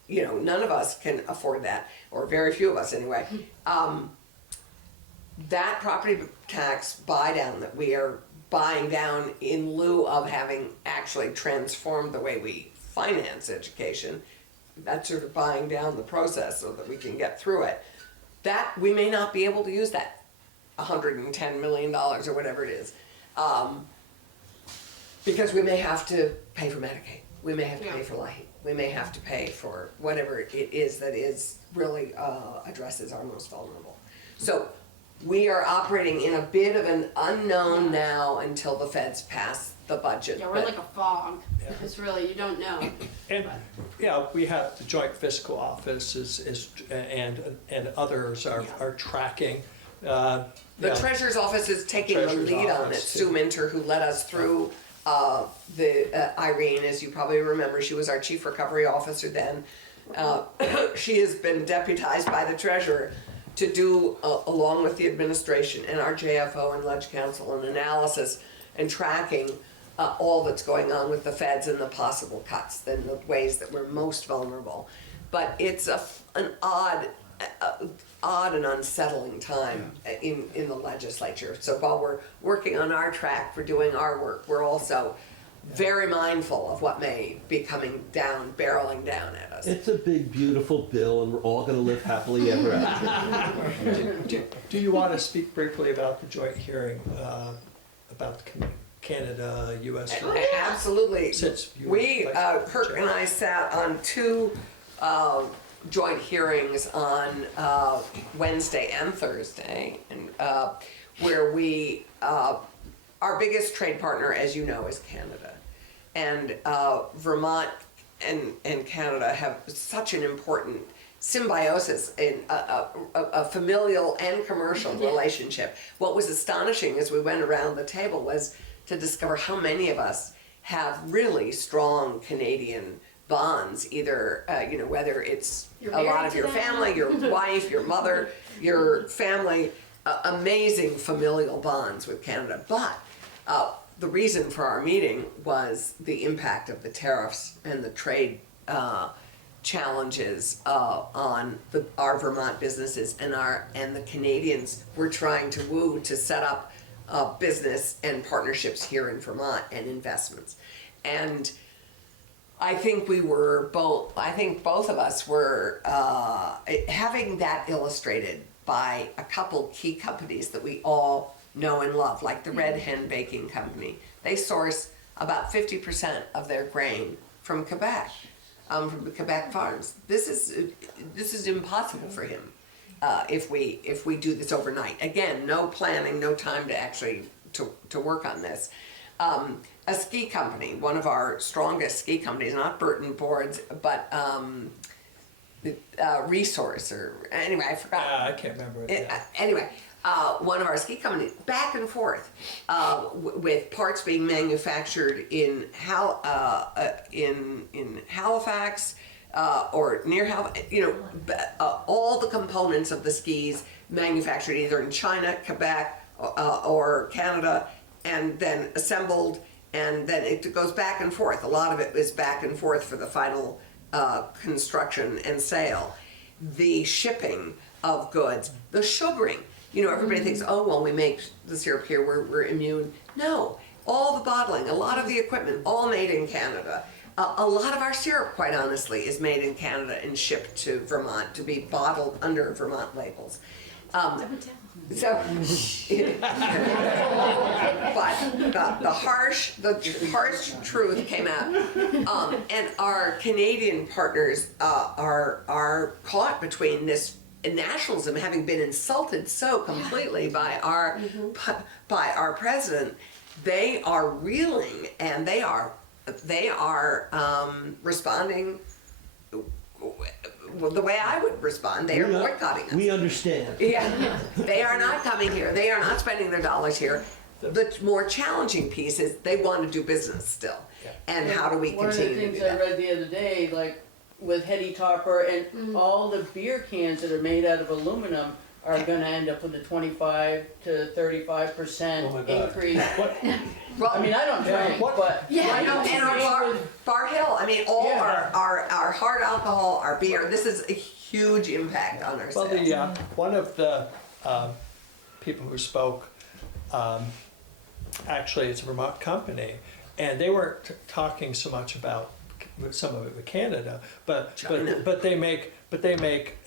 You know, none of us can afford that, or very few of us anyway. That property tax buy down that we are buying down in lieu of having actually transformed the way we finance education, that's sort of buying down the process so that we can get through it. That we may not be able to use that $110 million or whatever it is, because we may have to pay for Medicaid, we may have to pay for LIHEAP, we may have to pay for whatever it is that is really addresses our most vulnerable. So we are operating in a bit of an unknown now until the feds pass the budget. Yeah, we're like a fog. It's really, you don't know. And, yeah, we have the Joint Fiscal Office and others are tracking. The Treasurer's Office is taking the Treasurer's lead on it. Office, Sue too. Minter, who led us through Irene, as you probably remember, she was our Chief Recovery Officer then. She has been deputized by the Treasurer to do, along with the administration and our JFO and Ledge Council, an analysis and tracking all that's going on with the feds and the possible cuts and the ways that we're most vulnerable. But it's an odd and unsettling time in the legislature. So while we're working on our track for doing our work, we're also very mindful of what may be coming down, barreling down at us. It's a big, beautiful bill, and we're all going to live happily ever after. Do you want to speak briefly about the joint hearing about Canada, U.S.? Absolutely. Since you We, were Kirk and I sat on two joint hearings on Wednesday and Thursday, and where we, our biggest trade partner, as you know, is Canada. And Vermont and Canada have such an important symbiosis in a familial and commercial relationship. What was astonishing as we went around the table was to discover how many of us have really strong Canadian bonds, either, whether it's You're a lot married of to your them. family, your wife, your mother, your family, amazing familial bonds with Canada. But the reason for our meeting was the impact of the tariffs and the trade challenges on our Vermont businesses and the Canadians we're trying to woo to set up business and partnerships here in Vermont and investments. And I think both of us were having that illustrated by a couple key companies that we all know and love, like the Red Hen Baking Company. They source about 50% of their grain from Quebec, from the Quebec farms. This is impossible for him if we do this overnight. Again, no planning, no time to actually to work on this. A ski company, one of our strongest ski companies, not Burton Boards, but Resource, or anyway, I forgot. I can't remember. Anyway, one of our ski companies, back and forth with parts being manufactured in Halifax or near Halifax. All the components of the skis manufactured either in China, Quebec, or Canada, and then assembled, and then it goes back and forth. A lot of it is back and forth for the final construction and sale. The shipping of goods, the sugaring. Everybody thinks, oh, well, we make the syrup here, we're immune. No, all the bottling, a lot of the equipment, all made in Canada. A lot of our syrup, quite honestly, is made in Canada and shipped to Vermont to be bottled under Vermont labels. But the harsh truth came out, and our Canadian partners are caught between this nationalism, having been insulted so completely by our president. They are reeling, and they are responding well, the way I would respond, they are boycotting us. We understand. Yeah, they are not coming here. They are not spending their dollars here. The more challenging piece is they want to do business still. And how do we One of the continue to things do I that? read the other day, like with Hetty Topper and all the beer cans that are made out of aluminum are gonna end up with a 25 to 35% Oh my God. increase. Well, I mean, I don't drink, what- but. I know, and our Bar Hill, I mean, all Yeah. our hard alcohol, our beer, this is a huge impact on our Well, sales. one of the people who spoke, actually, it's a Vermont company, and they weren't talking so much about some of it with Canada, China. but they make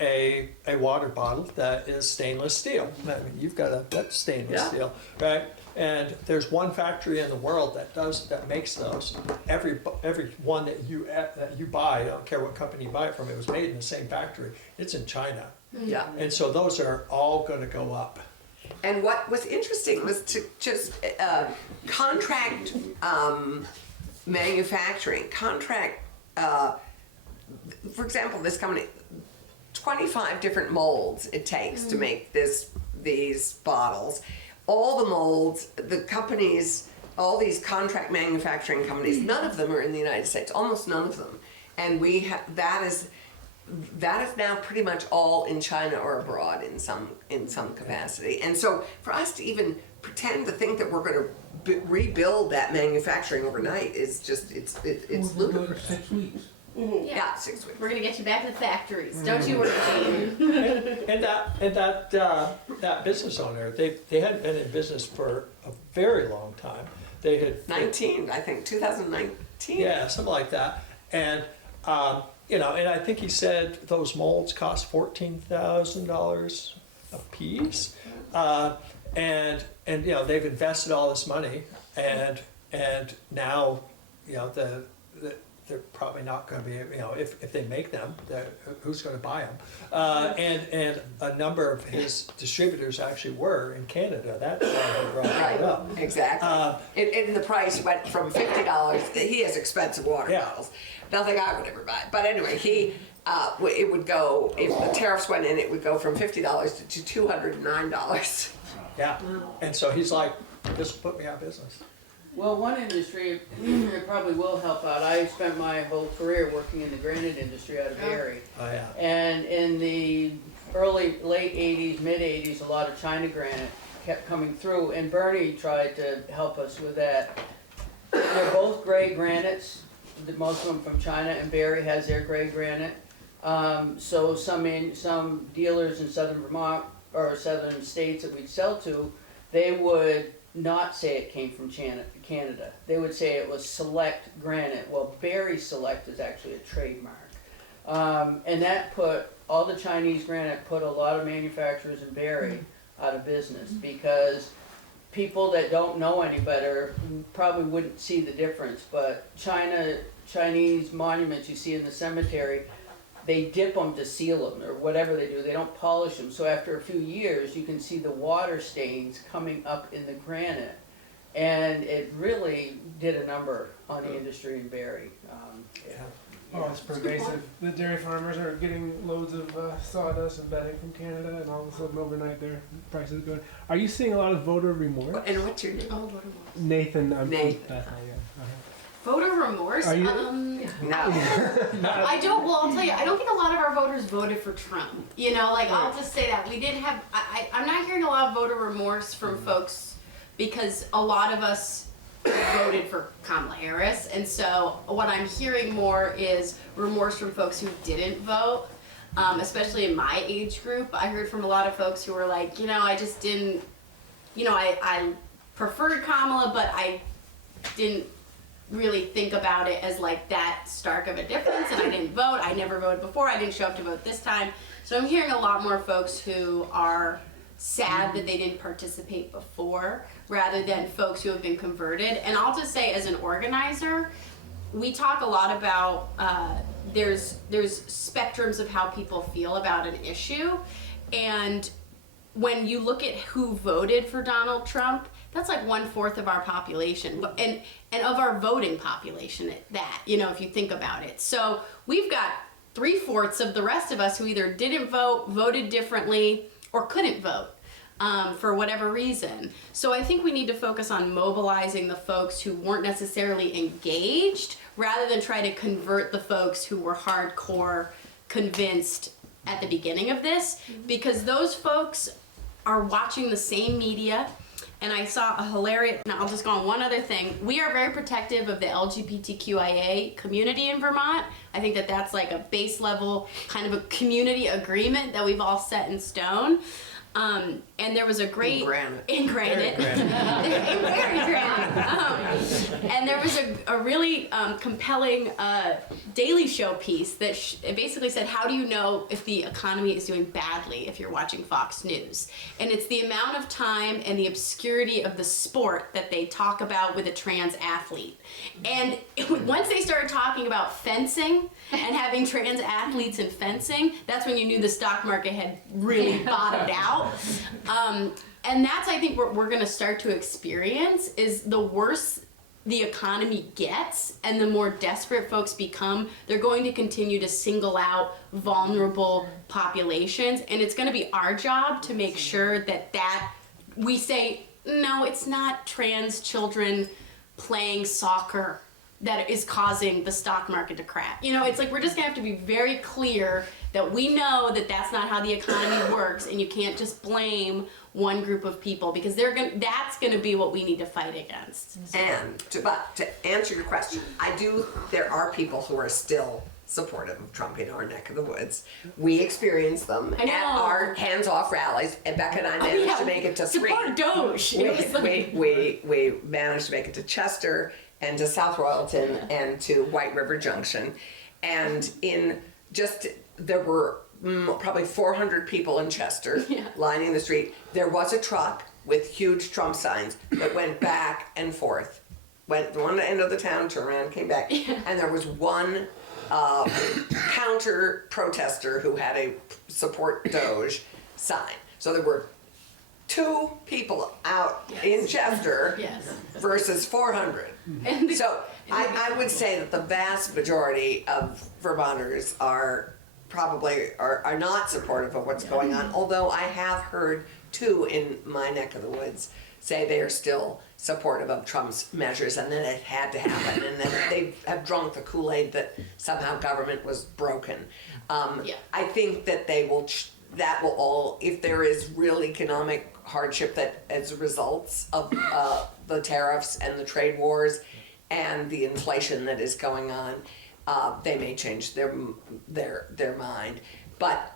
a water bottle that is stainless steel. I mean, you've got that's stainless Yeah. steel, right? And there's one factory in the world that makes those. Every one that you buy, I don't care what company you buy it from, it was made in the same factory. It's in China, Yeah. and so those are all going to go up. And what was interesting was to just contract manufacturing, for example, this company, 25 different molds it takes to make these bottles. All the molds, the companies, all these contract manufacturing companies, none of them are in the United States, almost none of them. And that is now pretty much all in China or abroad in some capacity. And so for us to even pretend to think that we're going to rebuild that manufacturing overnight is just it's ludicrous. 6 weeks. Yeah, 6 weeks. We're gonna get you back to the factories. Don't you worry, Gene. And that business owner, they hadn't been in business for a very long time. They had 19, I think 2019. yeah, something like that. And and I think he said those molds cost $14,000 a piece. And they've invested all this money, and now they're probably not going to be, if they make them, who's going to buy them? And a number of his distributors actually were in Canada. That's why they brought Right, it up. exactly. And the price went from $50. He has expensive water Yeah. bottles. Nothing I would ever buy. But anyway, it would go, if the tariffs went in, it would go from $50 to $209. Yeah. And so he's like, this will put me out of business. Well, one industry, it probably will help out. I spent my whole career working in the granite industry out of Barrie. Oh, yeah. And in the late 80s, mid 80s, a lot of China granite kept coming through, and Bernie tried to help us with that. They're both gray granites, most of them from China, and Barrie has their gray granite. So some dealers in southern Vermont or southern states that we'd sell to, they would not say it came from Canada. They would say it was Select Granite. Well, Barrie Select is actually a trademark. And that put, all the Chinese granite put a lot of manufacturers in Barrie out of business, because people that don't know any better probably wouldn't see the difference. But Chinese monuments you see in the cemetery, they dip them to seal them, or whatever they do. They don't polish them. So after a few years, you can see the water stains coming up in the granite. And it really did a number on the industry in Barrie. Oh, it's pervasive. The dairy farmers are getting loads of sawdust and bedding from Canada, and all of a sudden overnight their prices go. Are you seeing a lot of voter remorse? And what's your name? Oh, voter remorse. Nathan, I'm Nathan. from Bethel, yeah. Voter remorse? Are you- No. I don't, well, I'll tell you, I don't think a lot of our voters voted for Trump. I'll just say that. We didn't have, I'm not hearing a lot of voter remorse from folks, because a lot of us voted for Kamala Harris. And so what I'm hearing more is remorse from folks who didn't vote, especially in my age group. I heard from a lot of folks who were like, I just didn't, I preferred Kamala, but I didn't really think about it as like that stark of a difference, and I didn't vote. I never voted before. I didn't show up to vote this time. So I'm hearing a lot more folks who are sad that they didn't participate before, rather than folks who have been converted. And I'll just say, as an organizer, we talk a lot about there's spectrums of how people feel about an issue, and when you look at who voted for Donald Trump, that's like 1/4 of our population, and of our voting population at that, if you think about it. So we've got 3/4 of the rest of us who either didn't vote, voted differently, or couldn't vote. For whatever reason. So I think we need to focus on mobilizing the folks who weren't necessarily engaged rather than try to convert the folks who were hardcore convinced at the beginning of this, because those folks are watching the same media. And I saw a hilarious, and I'll just go on one other thing. We are very protective of the LGBTQIA community in Vermont. I think that that's like a base level kind of a community agreement that we've all set in stone. And there was a great in granite, very granite. And there was a really compelling Daily Show piece that it basically said, how do you know if the economy is doing badly if you're watching Fox News? And it's the amount of time and the obscurity of the sport that they talk about with a trans athlete. And once they started talking about fencing and having trans athletes in fencing, that's when you knew the stock market had really bottomed out. And that's, I think, what we're going to start to experience is the worse the economy gets and the more desperate folks become, they're going to continue to single out vulnerable populations. And it's going to be our job to make sure that we say, no, it's not trans children playing soccer that is causing the stock market to crash. You know, it's like we're just gonna have to be very clear that we know that that's not how the economy works, and you can't just blame one group of people, because that's gonna be what we need to fight against. And to answer your question, there are people who are still supportive of Trump in our neck of the woods. We experience them at our hands-off rallies, and Becca and I managed to make it to 3. Support Doge. We managed to make it to Chester and to South Royalton and to White River Junction, and there were probably 400 people in Chester lining the street. There was a truck with huge Trump signs that went back and forth, went to one end of the town, turned around, came back, and there was one counter protester who had a support Doge sign. So there were 2 people out in Chester versus 400. So I would say that the vast majority of Vermonters are not supportive of what's going on, although I have heard 2 in my neck of the woods say they are still supportive of Trump's measures, and then it had to happen, and then they have drunk the Kool-Aid that somehow government was broken. I think that that will all, if there is real economic hardship that as a result of the tariffs and the trade wars and the inflation that is going on, they may change their mind. But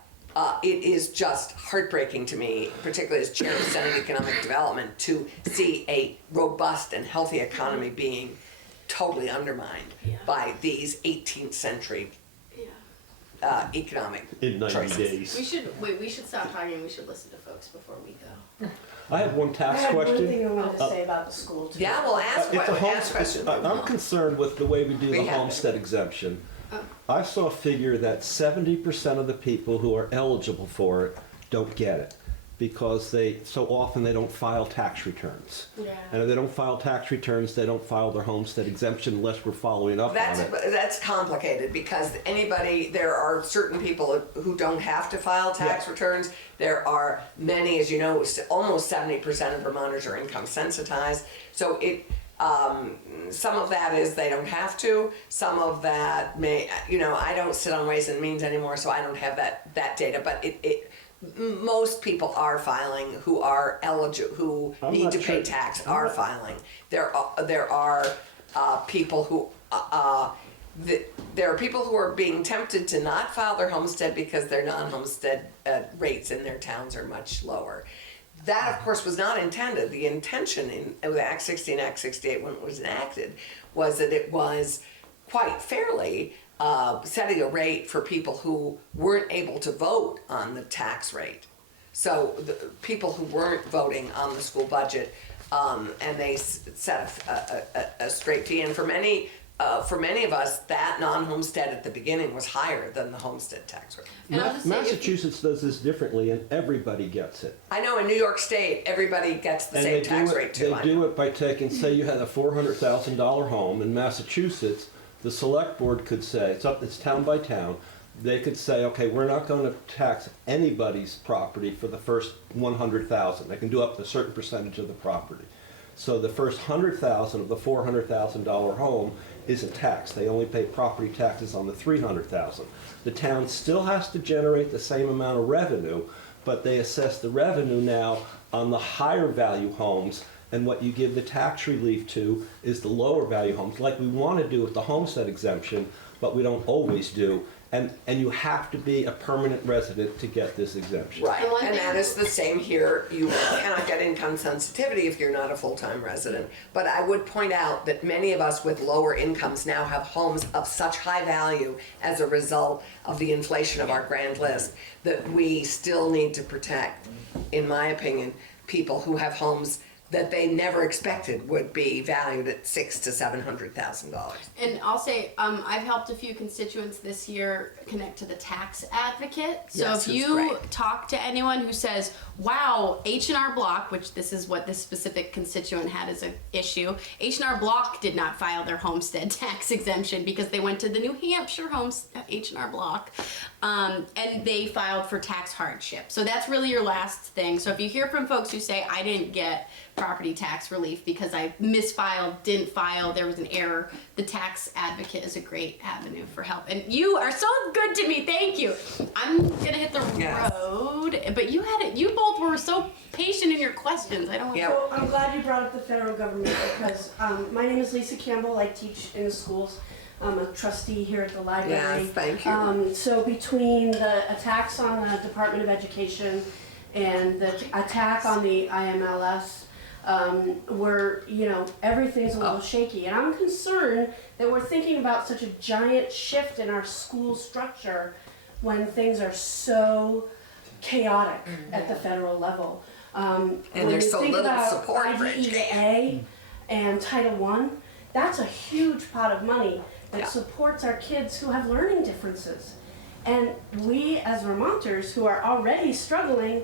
it is just heartbreaking to me, particularly as chair of Senate Economic Development, to see a robust and healthy economy being totally undermined by these 18th century economic In 90 choices. days. We should stop talking. We should listen to folks before we go. I have one tax I had question. one thing I wanted to say about the school too. Yeah, well, ask questions. I'm concerned with the way we do We the have it. homestead exemption. I saw a figure that 70% of the people who are eligible for it don't get it because so often they don't file tax returns. Yeah. And if they don't file tax returns, they don't file their homestead exemption unless we're following up on it. That's complicated because there are certain people who don't have to file tax returns. There are many, as you know, almost 70% of Vermonters are income sensitized. So some of that is they don't have to. Some of that I don't sit on Ways and Means anymore, so I don't have that data. But most people are filing who are eligible, who need to pay tax are filing. There are people who there are people who are being tempted to not file their homestead because their non-homestead rates in their towns are much lower. That, of course, was not intended. The intention in Act 60 and Act 68 when it was enacted was that it was quite fairly setting a rate for people who weren't able to vote on the tax rate. So the people who weren't voting on the school budget, and they set a straight fee. And for many of us, that non-homestead at the beginning was higher than the homestead tax rate. And I'll just say, Massachusetts does this differently, and everybody gets it. I know in New York State, everybody gets the same tax rate too. They do it by taking, say you had a $400,000 home in Massachusetts, the select board could say, it's town by town, they could say, okay, we're not going to tax anybody's property for the first 100,000. They can do up to a certain percentage of the property. So the first 100,000 of the $400,000 home isn't taxed. They only pay property taxes on the 300,000. The town still has to generate the same amount of revenue, but they assess the revenue now on the higher value homes, and what you give the tax relief to is the lower value homes, like we want to do with the homestead exemption, but we don't always do. And you have to be a permanent resident to get this exemption. Right, The one and thing- that is the same here. You cannot get income sensitivity if you're not a full-time resident. But I would point out that many of us with lower incomes now have homes of such high value as a result of the inflation of our grand list that we still need to protect, in my opinion, people who have homes that they never expected would be valued at $600,000 to $700,000. And I'll say, I've helped a few constituents this year connect to the tax advocate. So Yes, if it's you great. talk to anyone who says, wow, H&R Block, which this is what this specific constituent had as an issue, H&R Block did not file their homestead tax exemption because they went to the New Hampshire H&R Block, and they filed for tax hardship. So that's really your last thing. So if you hear from folks who say, I didn't get property tax relief because I misfiled, didn't file, there was an error, the tax advocate is a great avenue for help. And you are so good to me, thank you. I'm gonna hit the Yes. road, but you had it, you both were so patient in your questions. I don't want Yeah. So I'm glad you brought up the federal government because my name is Lisa Campbell. I teach in the schools. I'm a trustee here at the library. Yes, thank you. So between the attacks on the Department of Education and the attack on the IMLS, where, everything's a little shaky. And I'm concerned that we're thinking about such a giant shift in our school structure when things are so chaotic at the federal level. And there's so little support for education. IDEA and Title I, that's a huge pot of money that Yeah. supports our kids who have learning differences. And we as Vermonters who are already struggling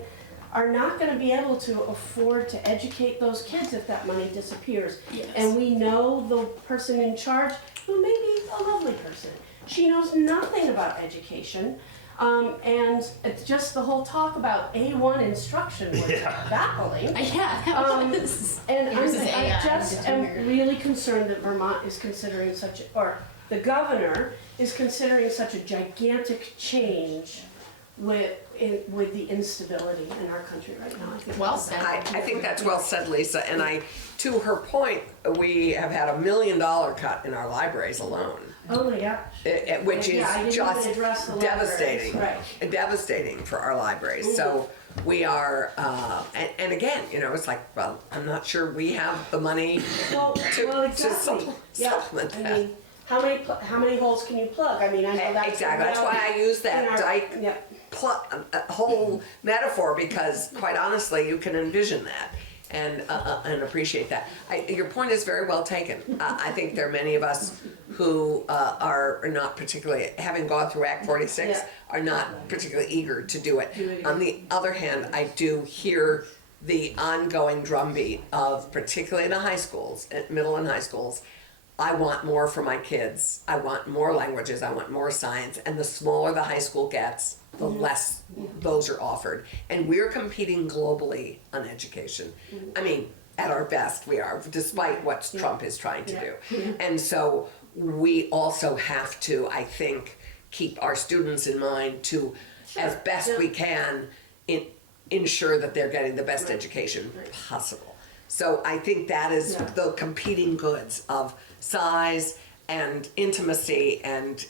are not going to be able to afford to educate those kids if that money disappears. Yes. And we know the person in charge, who may be a lovely person, she knows nothing about education. And it's just the whole talk about A1 instruction was baffling. Yeah, that Um, was. And Yours is I AI, just am really concerned that Vermont is considering or the governor is considering such a gigantic change with the instability in our country right now. I think Well that's said. I think that's well said, Lisa, and to her point, we have had $1 million cut in our libraries alone, Oh my gosh. which Yeah, I is didn't even just address the devastating, libraries, right. devastating for our libraries. So we are, and again, it's like, well, I'm not sure we have the money Well, to exactly. Yeah. supplement I that. mean, how many holes can you plug? I mean, I know that's Exactly, that's why I use that in our- dike Yeah. whole metaphor, because quite honestly, you can envision that and appreciate that. Your point is very well taken. I think there are many of us who are not particularly, having gone through Act 46, Yeah. are not particularly eager to do it. Do it On the other hand, I do hear the ongoing drumbeat of, particularly in the high schools, middle and high schools, I want more for my kids. I want more languages. I want more science. And the smaller the high school gets, the less those are offered. And we're competing globally on education. I mean, at our best we are, despite what Trump is trying to do. And so we also have to, I think, keep our students in mind to, as best we can, ensure that they're getting the best education possible. So I think that is the competing goods of size and intimacy and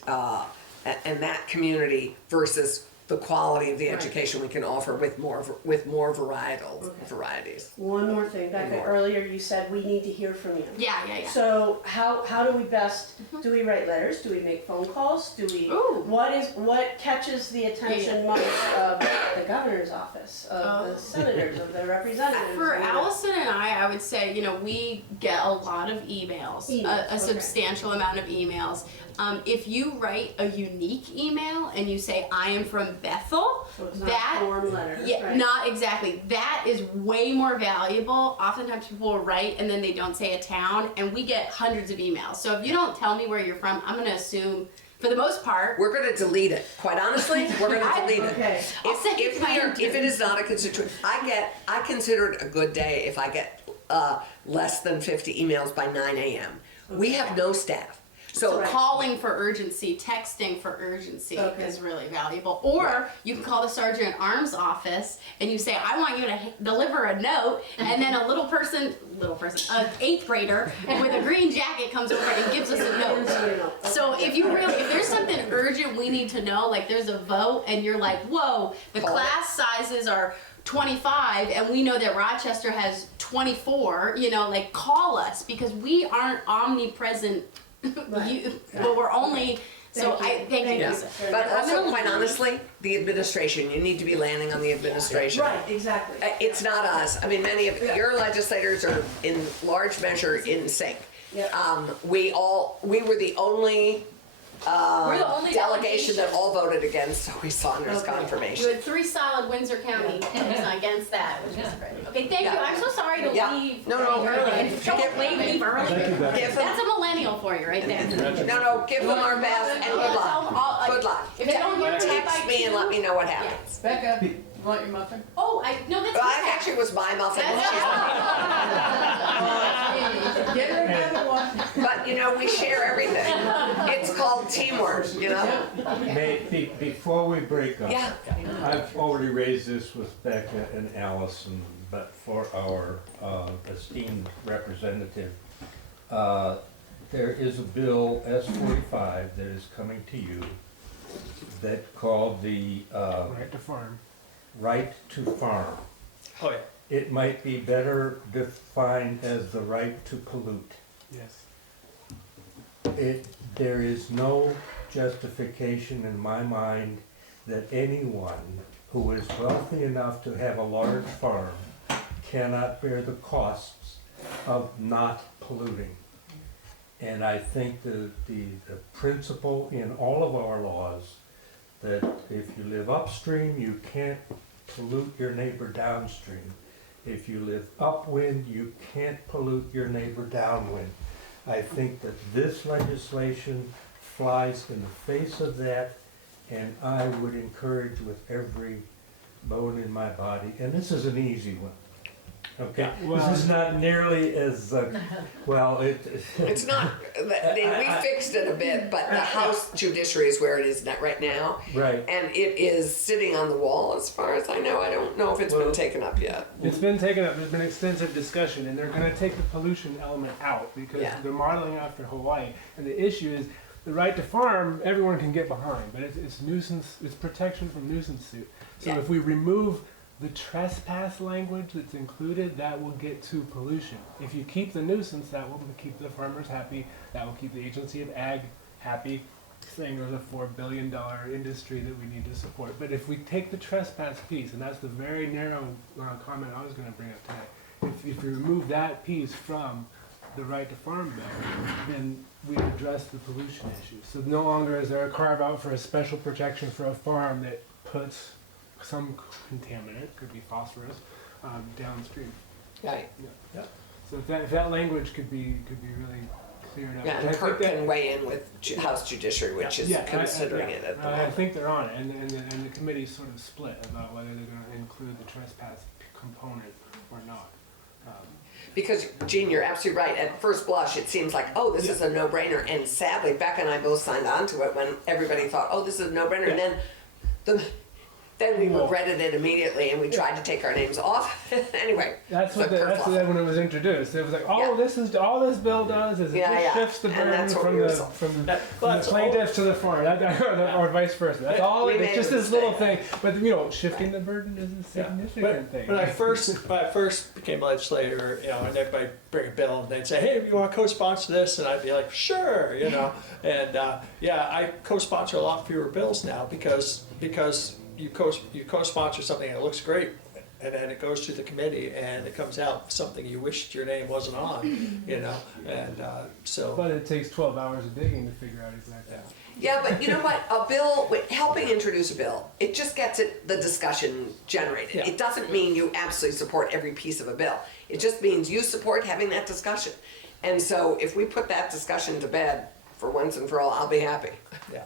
that community versus the quality of the education we can offer with more varieties. One more thing, Becca, earlier you said we need to hear from you. Yeah. So how do we best, do we write letters, do we make phone calls, do we, Ooh. what catches the attention most of the governor's office, of the senators, of the representatives? For and the- Allison and I would say, we get a lot of emails, a Okay. substantial amount of emails. If you write a unique email and you say, I am from Bethel, So it's not a that, form letter, yeah, right? not exactly. That is way more valuable. Oftentimes people will write and then they don't say a town, and we get hundreds of emails. So if you don't tell me where you're from, I'm going to assume for the most part. We're gonna delete it. Quite honestly, we're gonna delete it. Okay. I'll send you my If it is not a constituent, I consider it a good day if I get less than 50 emails by 9 a.m. We have no staff. So Right. Calling for urgency, texting for urgency Okay. is really valuable. Or you can call the sergeant at arms office and you say, I want you to deliver a note, and then a little person, an 8th grader with a green jacket comes over and gives us a note. So if there's something urgent we need to know, like there's a vote and you're like, whoa, the Call it. class sizes are 25 and we know that Rochester has 24, like call us, because we aren't omnipresent. But we're only, so Thank thank you. you. yeah. But also, quite honestly, the administration, you need to be landing on the administration. Right, exactly. It's not us. I mean, many of your legislators are in large measure in sync. Yeah. We were the only We're the only delegation that all voted against Zoe Saunders' Okay. You confirmation. had 3 solid Windsor County votes against that, which is great. Okay, thank you. Yeah. I'm so sorry to Yeah. leave No, no. early. Don't Give- leave early. Give them, That's a millennial for you right there. no, give them our best and good luck. Good luck. If they don't hear from me Text by me and 2, let me know what happens. Becca, you want your muffin? Oh, no, that's Well, not I actually was my muffin. Get her another one. But we share everything. It's called teamwork, Before we break up, Yeah. I've already raised this with Becca and Allison, but for our esteemed representative, there is a bill, S-45, that is coming to you that called the Right to farm. right to farm. Oh, yeah. It might be better defined as the right to pollute. Yes. There is no justification in my mind that anyone who is wealthy enough to have a large farm cannot bear the costs of not polluting. And I think the principle in all of our laws that if you live upstream, you can't pollute your neighbor downstream. If you live upwind, you can't pollute your neighbor downwind. I think that this legislation flies in the face of that, and I would encourage with every bone in my body, and this is an easy one. Okay, Well- this is not nearly as, well, It's not, we fixed it a bit, but the House judiciary is where it is right now. right. And it is sitting on the wall as far as I know. I don't know if it's been Well- taken up yet. It's been taken up, there's been extensive discussion, and they're gonna take the pollution element out, because Yeah. they're modeling after Hawaii. And the issue is, the right to farm, everyone can get behind, but it's nuisance, it's protection from nuisance suit. So Yeah. if we remove the trespass language that's included, that will get to pollution. If you keep the nuisance, that will keep the farmers happy, that will keep the Agency of Ag happy, saying there's a $4 billion industry that we need to support. But if we take the trespass piece, and that's the very narrow comment I was going to bring up today, if you remove that piece from the right to farm bill, then we address the pollution issue. So no longer is there a carve out for a special protection for a farm that puts some contaminant, could be phosphorus, downstream. Right. So if that language could be really cleared up. Yeah, I and think Kirk that- can weigh in with House Judiciary, which is considering it at the I moment. think they're on it, and the committee's sort of split about whether they're going to include the trespass component or not. Because, Gene, you're absolutely right. At first blush, it seems like, oh, this is a no-brainer. And sadly, Becca and I both signed on to it when everybody thought, oh, this is a no-brainer. And then we regretted it immediately, and we tried to take our names off. Anyway, That's so what kerfuffle. when it was introduced. It was like, oh, Yeah. this is all this bill does is it Yeah, just yeah. shifts the And burden that's what from we were the sold. from Well, the that's plaintiff to the farmer, or vice versa. That's all. We It's made just a this little mistake. thing, but shifting the burden is a significant thing. When I first became legislator, and everybody bring a bill and they'd say, "Hey, you want to co-sponsor this?" And I'd be like, "Sure," And I co-sponsor a lot fewer bills now because you co-sponsor something that looks great, and then it goes to the committee and it comes out something you wished your name wasn't on, and so. But it takes 12 hours of digging to figure out exactly. Yeah, but you know what? A bill, helping introduce a bill, it just gets the discussion generated. Yeah. It doesn't mean you absolutely support every piece of a bill. It just means you support having that discussion. And so if we put that discussion to bed for once and for all, I'll be happy. Yeah.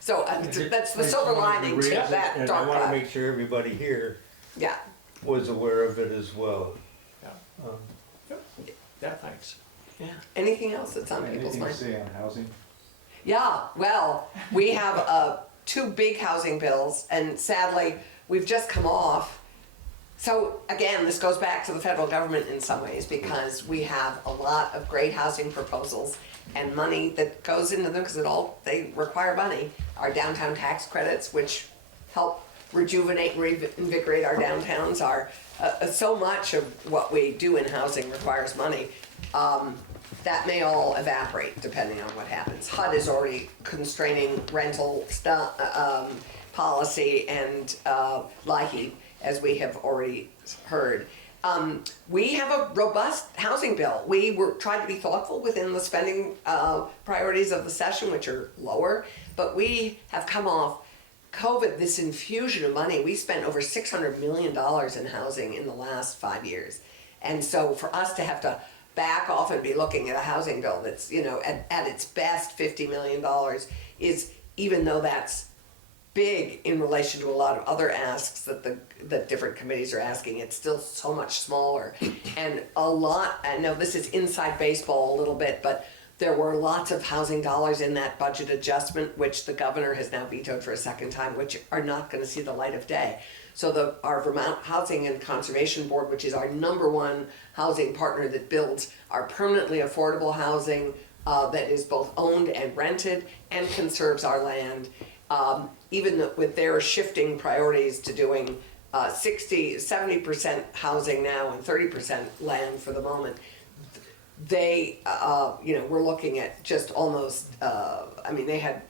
So that's the silver lining to that And I dark wanna cloud. make sure everybody here Yeah, was aware of it as well. Yeah. Yeah, thanks. yeah. Anything else that's on people's Anything to minds? say on housing? Yeah, well, we have two big housing bills, and sadly, we've just come off. So again, this goes back to the federal government in some ways, because we have a lot of great housing proposals and money that goes into them, because they require money. Our downtown tax credits, which help rejuvenate, reinvigorate our downtowns, are so much of what we do in housing requires money. That may all evaporate depending on what happens. HUD is already constraining rental policy and LIHEAP, as we have already heard. We have a robust housing bill. We were trying to be thoughtful within the spending priorities of the session, which are lower, but we have come off COVID, this infusion of money. We spent over $600 million in housing in the last 5 years. And so for us to have to back off and be looking at a housing bill that's, at its best $50 million is, even though that's big in relation to a lot of other asks that different committees are asking, it's still so much smaller. And I know this is inside baseball a little bit, but there were lots of housing dollars in that budget adjustment, which the governor has now vetoed for a second time, which are not going to see the light of day. So our Vermont Housing and Conservation Board, which is our #1 housing partner that builds our permanently affordable housing that is both owned and rented and conserves our land, even with their shifting priorities to doing 70% housing now and 30% land for the moment, they, we're looking at just almost, they had,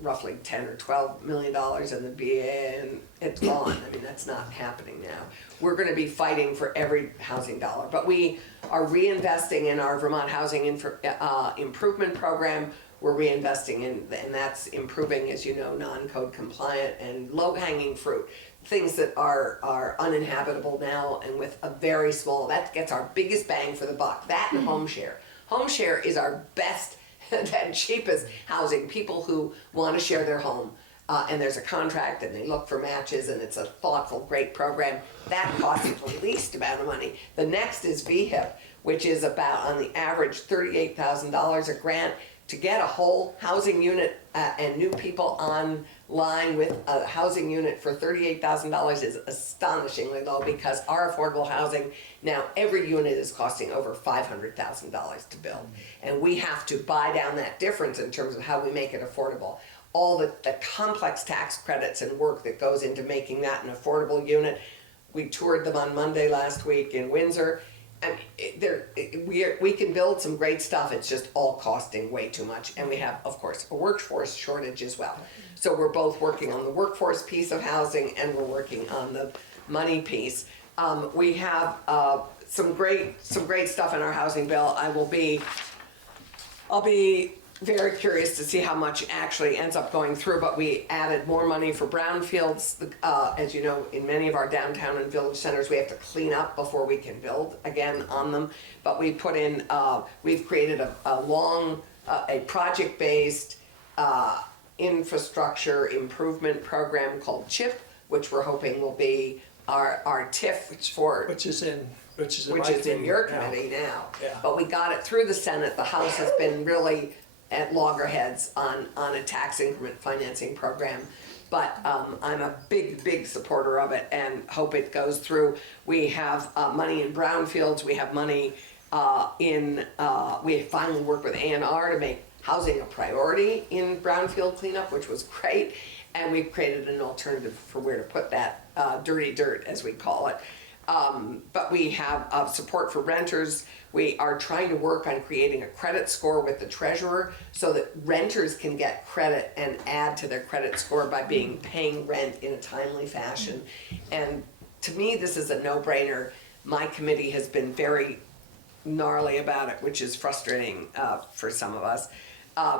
roughly 10 or 12 million dollars in the BA, and it's gone. That's not happening now. We're going to be fighting for every housing dollar, but we are reinvesting in our Vermont Housing Improvement Program. We're reinvesting and that's improving, as you know, non-code compliant and low-hanging fruit. Things that are uninhabitable now and with a very small, that gets our biggest bang for the buck. That and home share. Home share is our best and cheapest housing. People who want to share their home and there's a contract and they look for matches and it's a thoughtful, great program, that costs the least amount of money. The next is VHIP, which is about, on the average, $38,000 a grant to get a whole housing unit and new people online with a housing unit for $38,000 is astonishingly low, because our affordable housing now, every unit is costing over $500,000 to build, and we have to buy down that difference in terms of how we make it affordable. All the complex tax credits and work that goes into making that an affordable unit. We toured them on Monday last week in Windsor. We can build some great stuff, it's just all costing way too much, and we have, of course, a workforce shortage as well. So we're both working on the workforce piece of housing and we're working on the money piece. We have some great stuff in our housing bill. I'll be very curious to see how much actually ends up going through, but we added more money for brownfields. As you know, in many of our downtown and village centers, we have to clean up before we can build again on them. But we put in, we've created a project-based infrastructure improvement program called CHIP, which we're hoping will be our TIF Which is in your committee now. Yeah. But we got it through the Senate. The House has been really at loggerheads on a tax increment financing program. But I'm a big supporter of it and hope it goes through. We have money in brownfields. We have money we finally worked with A&R to make housing a priority in brownfield cleanup, which was great. And we've created an alternative for where to put that dirty dirt, as we call it. But we have support for renters. We are trying to work on creating a credit score with the treasurer so that renters can get credit and add to their credit score by paying rent in a timely fashion. And to me, this is a no-brainer. My committee has been very gnarly about it, which is frustrating for some of us.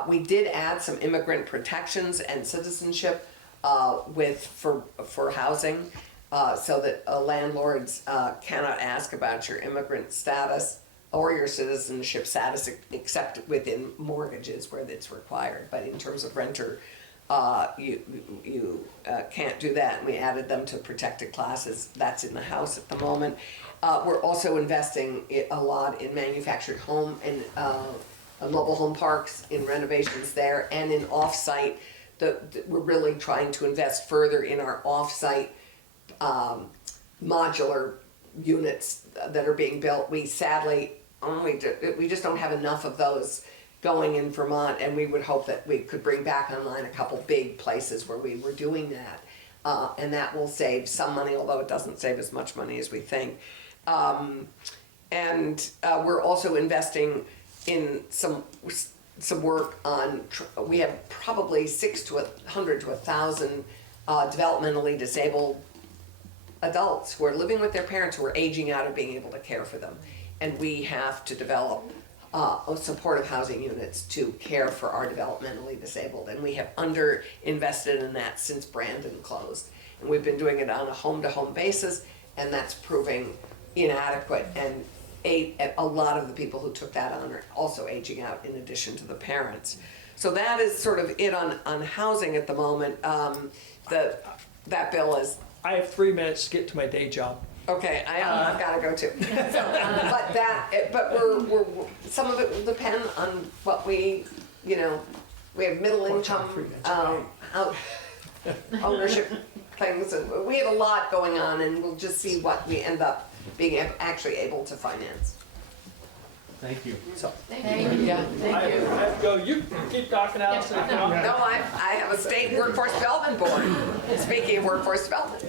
We did add some immigrant protections and citizenship for housing. So that landlords cannot ask about your immigrant status or your citizenship status except within mortgages where it's required. But in terms of renter, you can't do that. And we added them to protected classes. That's in the House at the moment. We're also investing a lot in manufactured home and mobile home parks, in renovations there, and in off-site. We're really trying to invest further in our off-site modular units that are being built. We sadly we just don't have enough of those going in Vermont, and we would hope that we could bring back online a couple big places where we were doing that, and that will save some money, although it doesn't save as much money as we think. And we're also investing in some work on. We have probably 600 to 1,000 developmentally disabled adults who are living with their parents who are aging out of being able to care for them, and we have to develop supportive housing units to care for our developmentally disabled, and we have under invested in that since Brandon closed, and we've been doing it on a home-to-home basis, and that's proving inadequate, and a lot of the people who took that on are also aging out in addition to the parents. So that is sort of it on housing at the moment. That bill is. I have 3 minutes to get to my day job. Okay, I've got to go too. But we're some of it will depend on what we have middle income ownership things, and we have a lot going on, and we'll just see what we end up being actually able to finance. Thank you. So Thank you. Yeah, I have to go. You keep talking, Allison. No, I have a state workforce development board. Speaking of workforce development.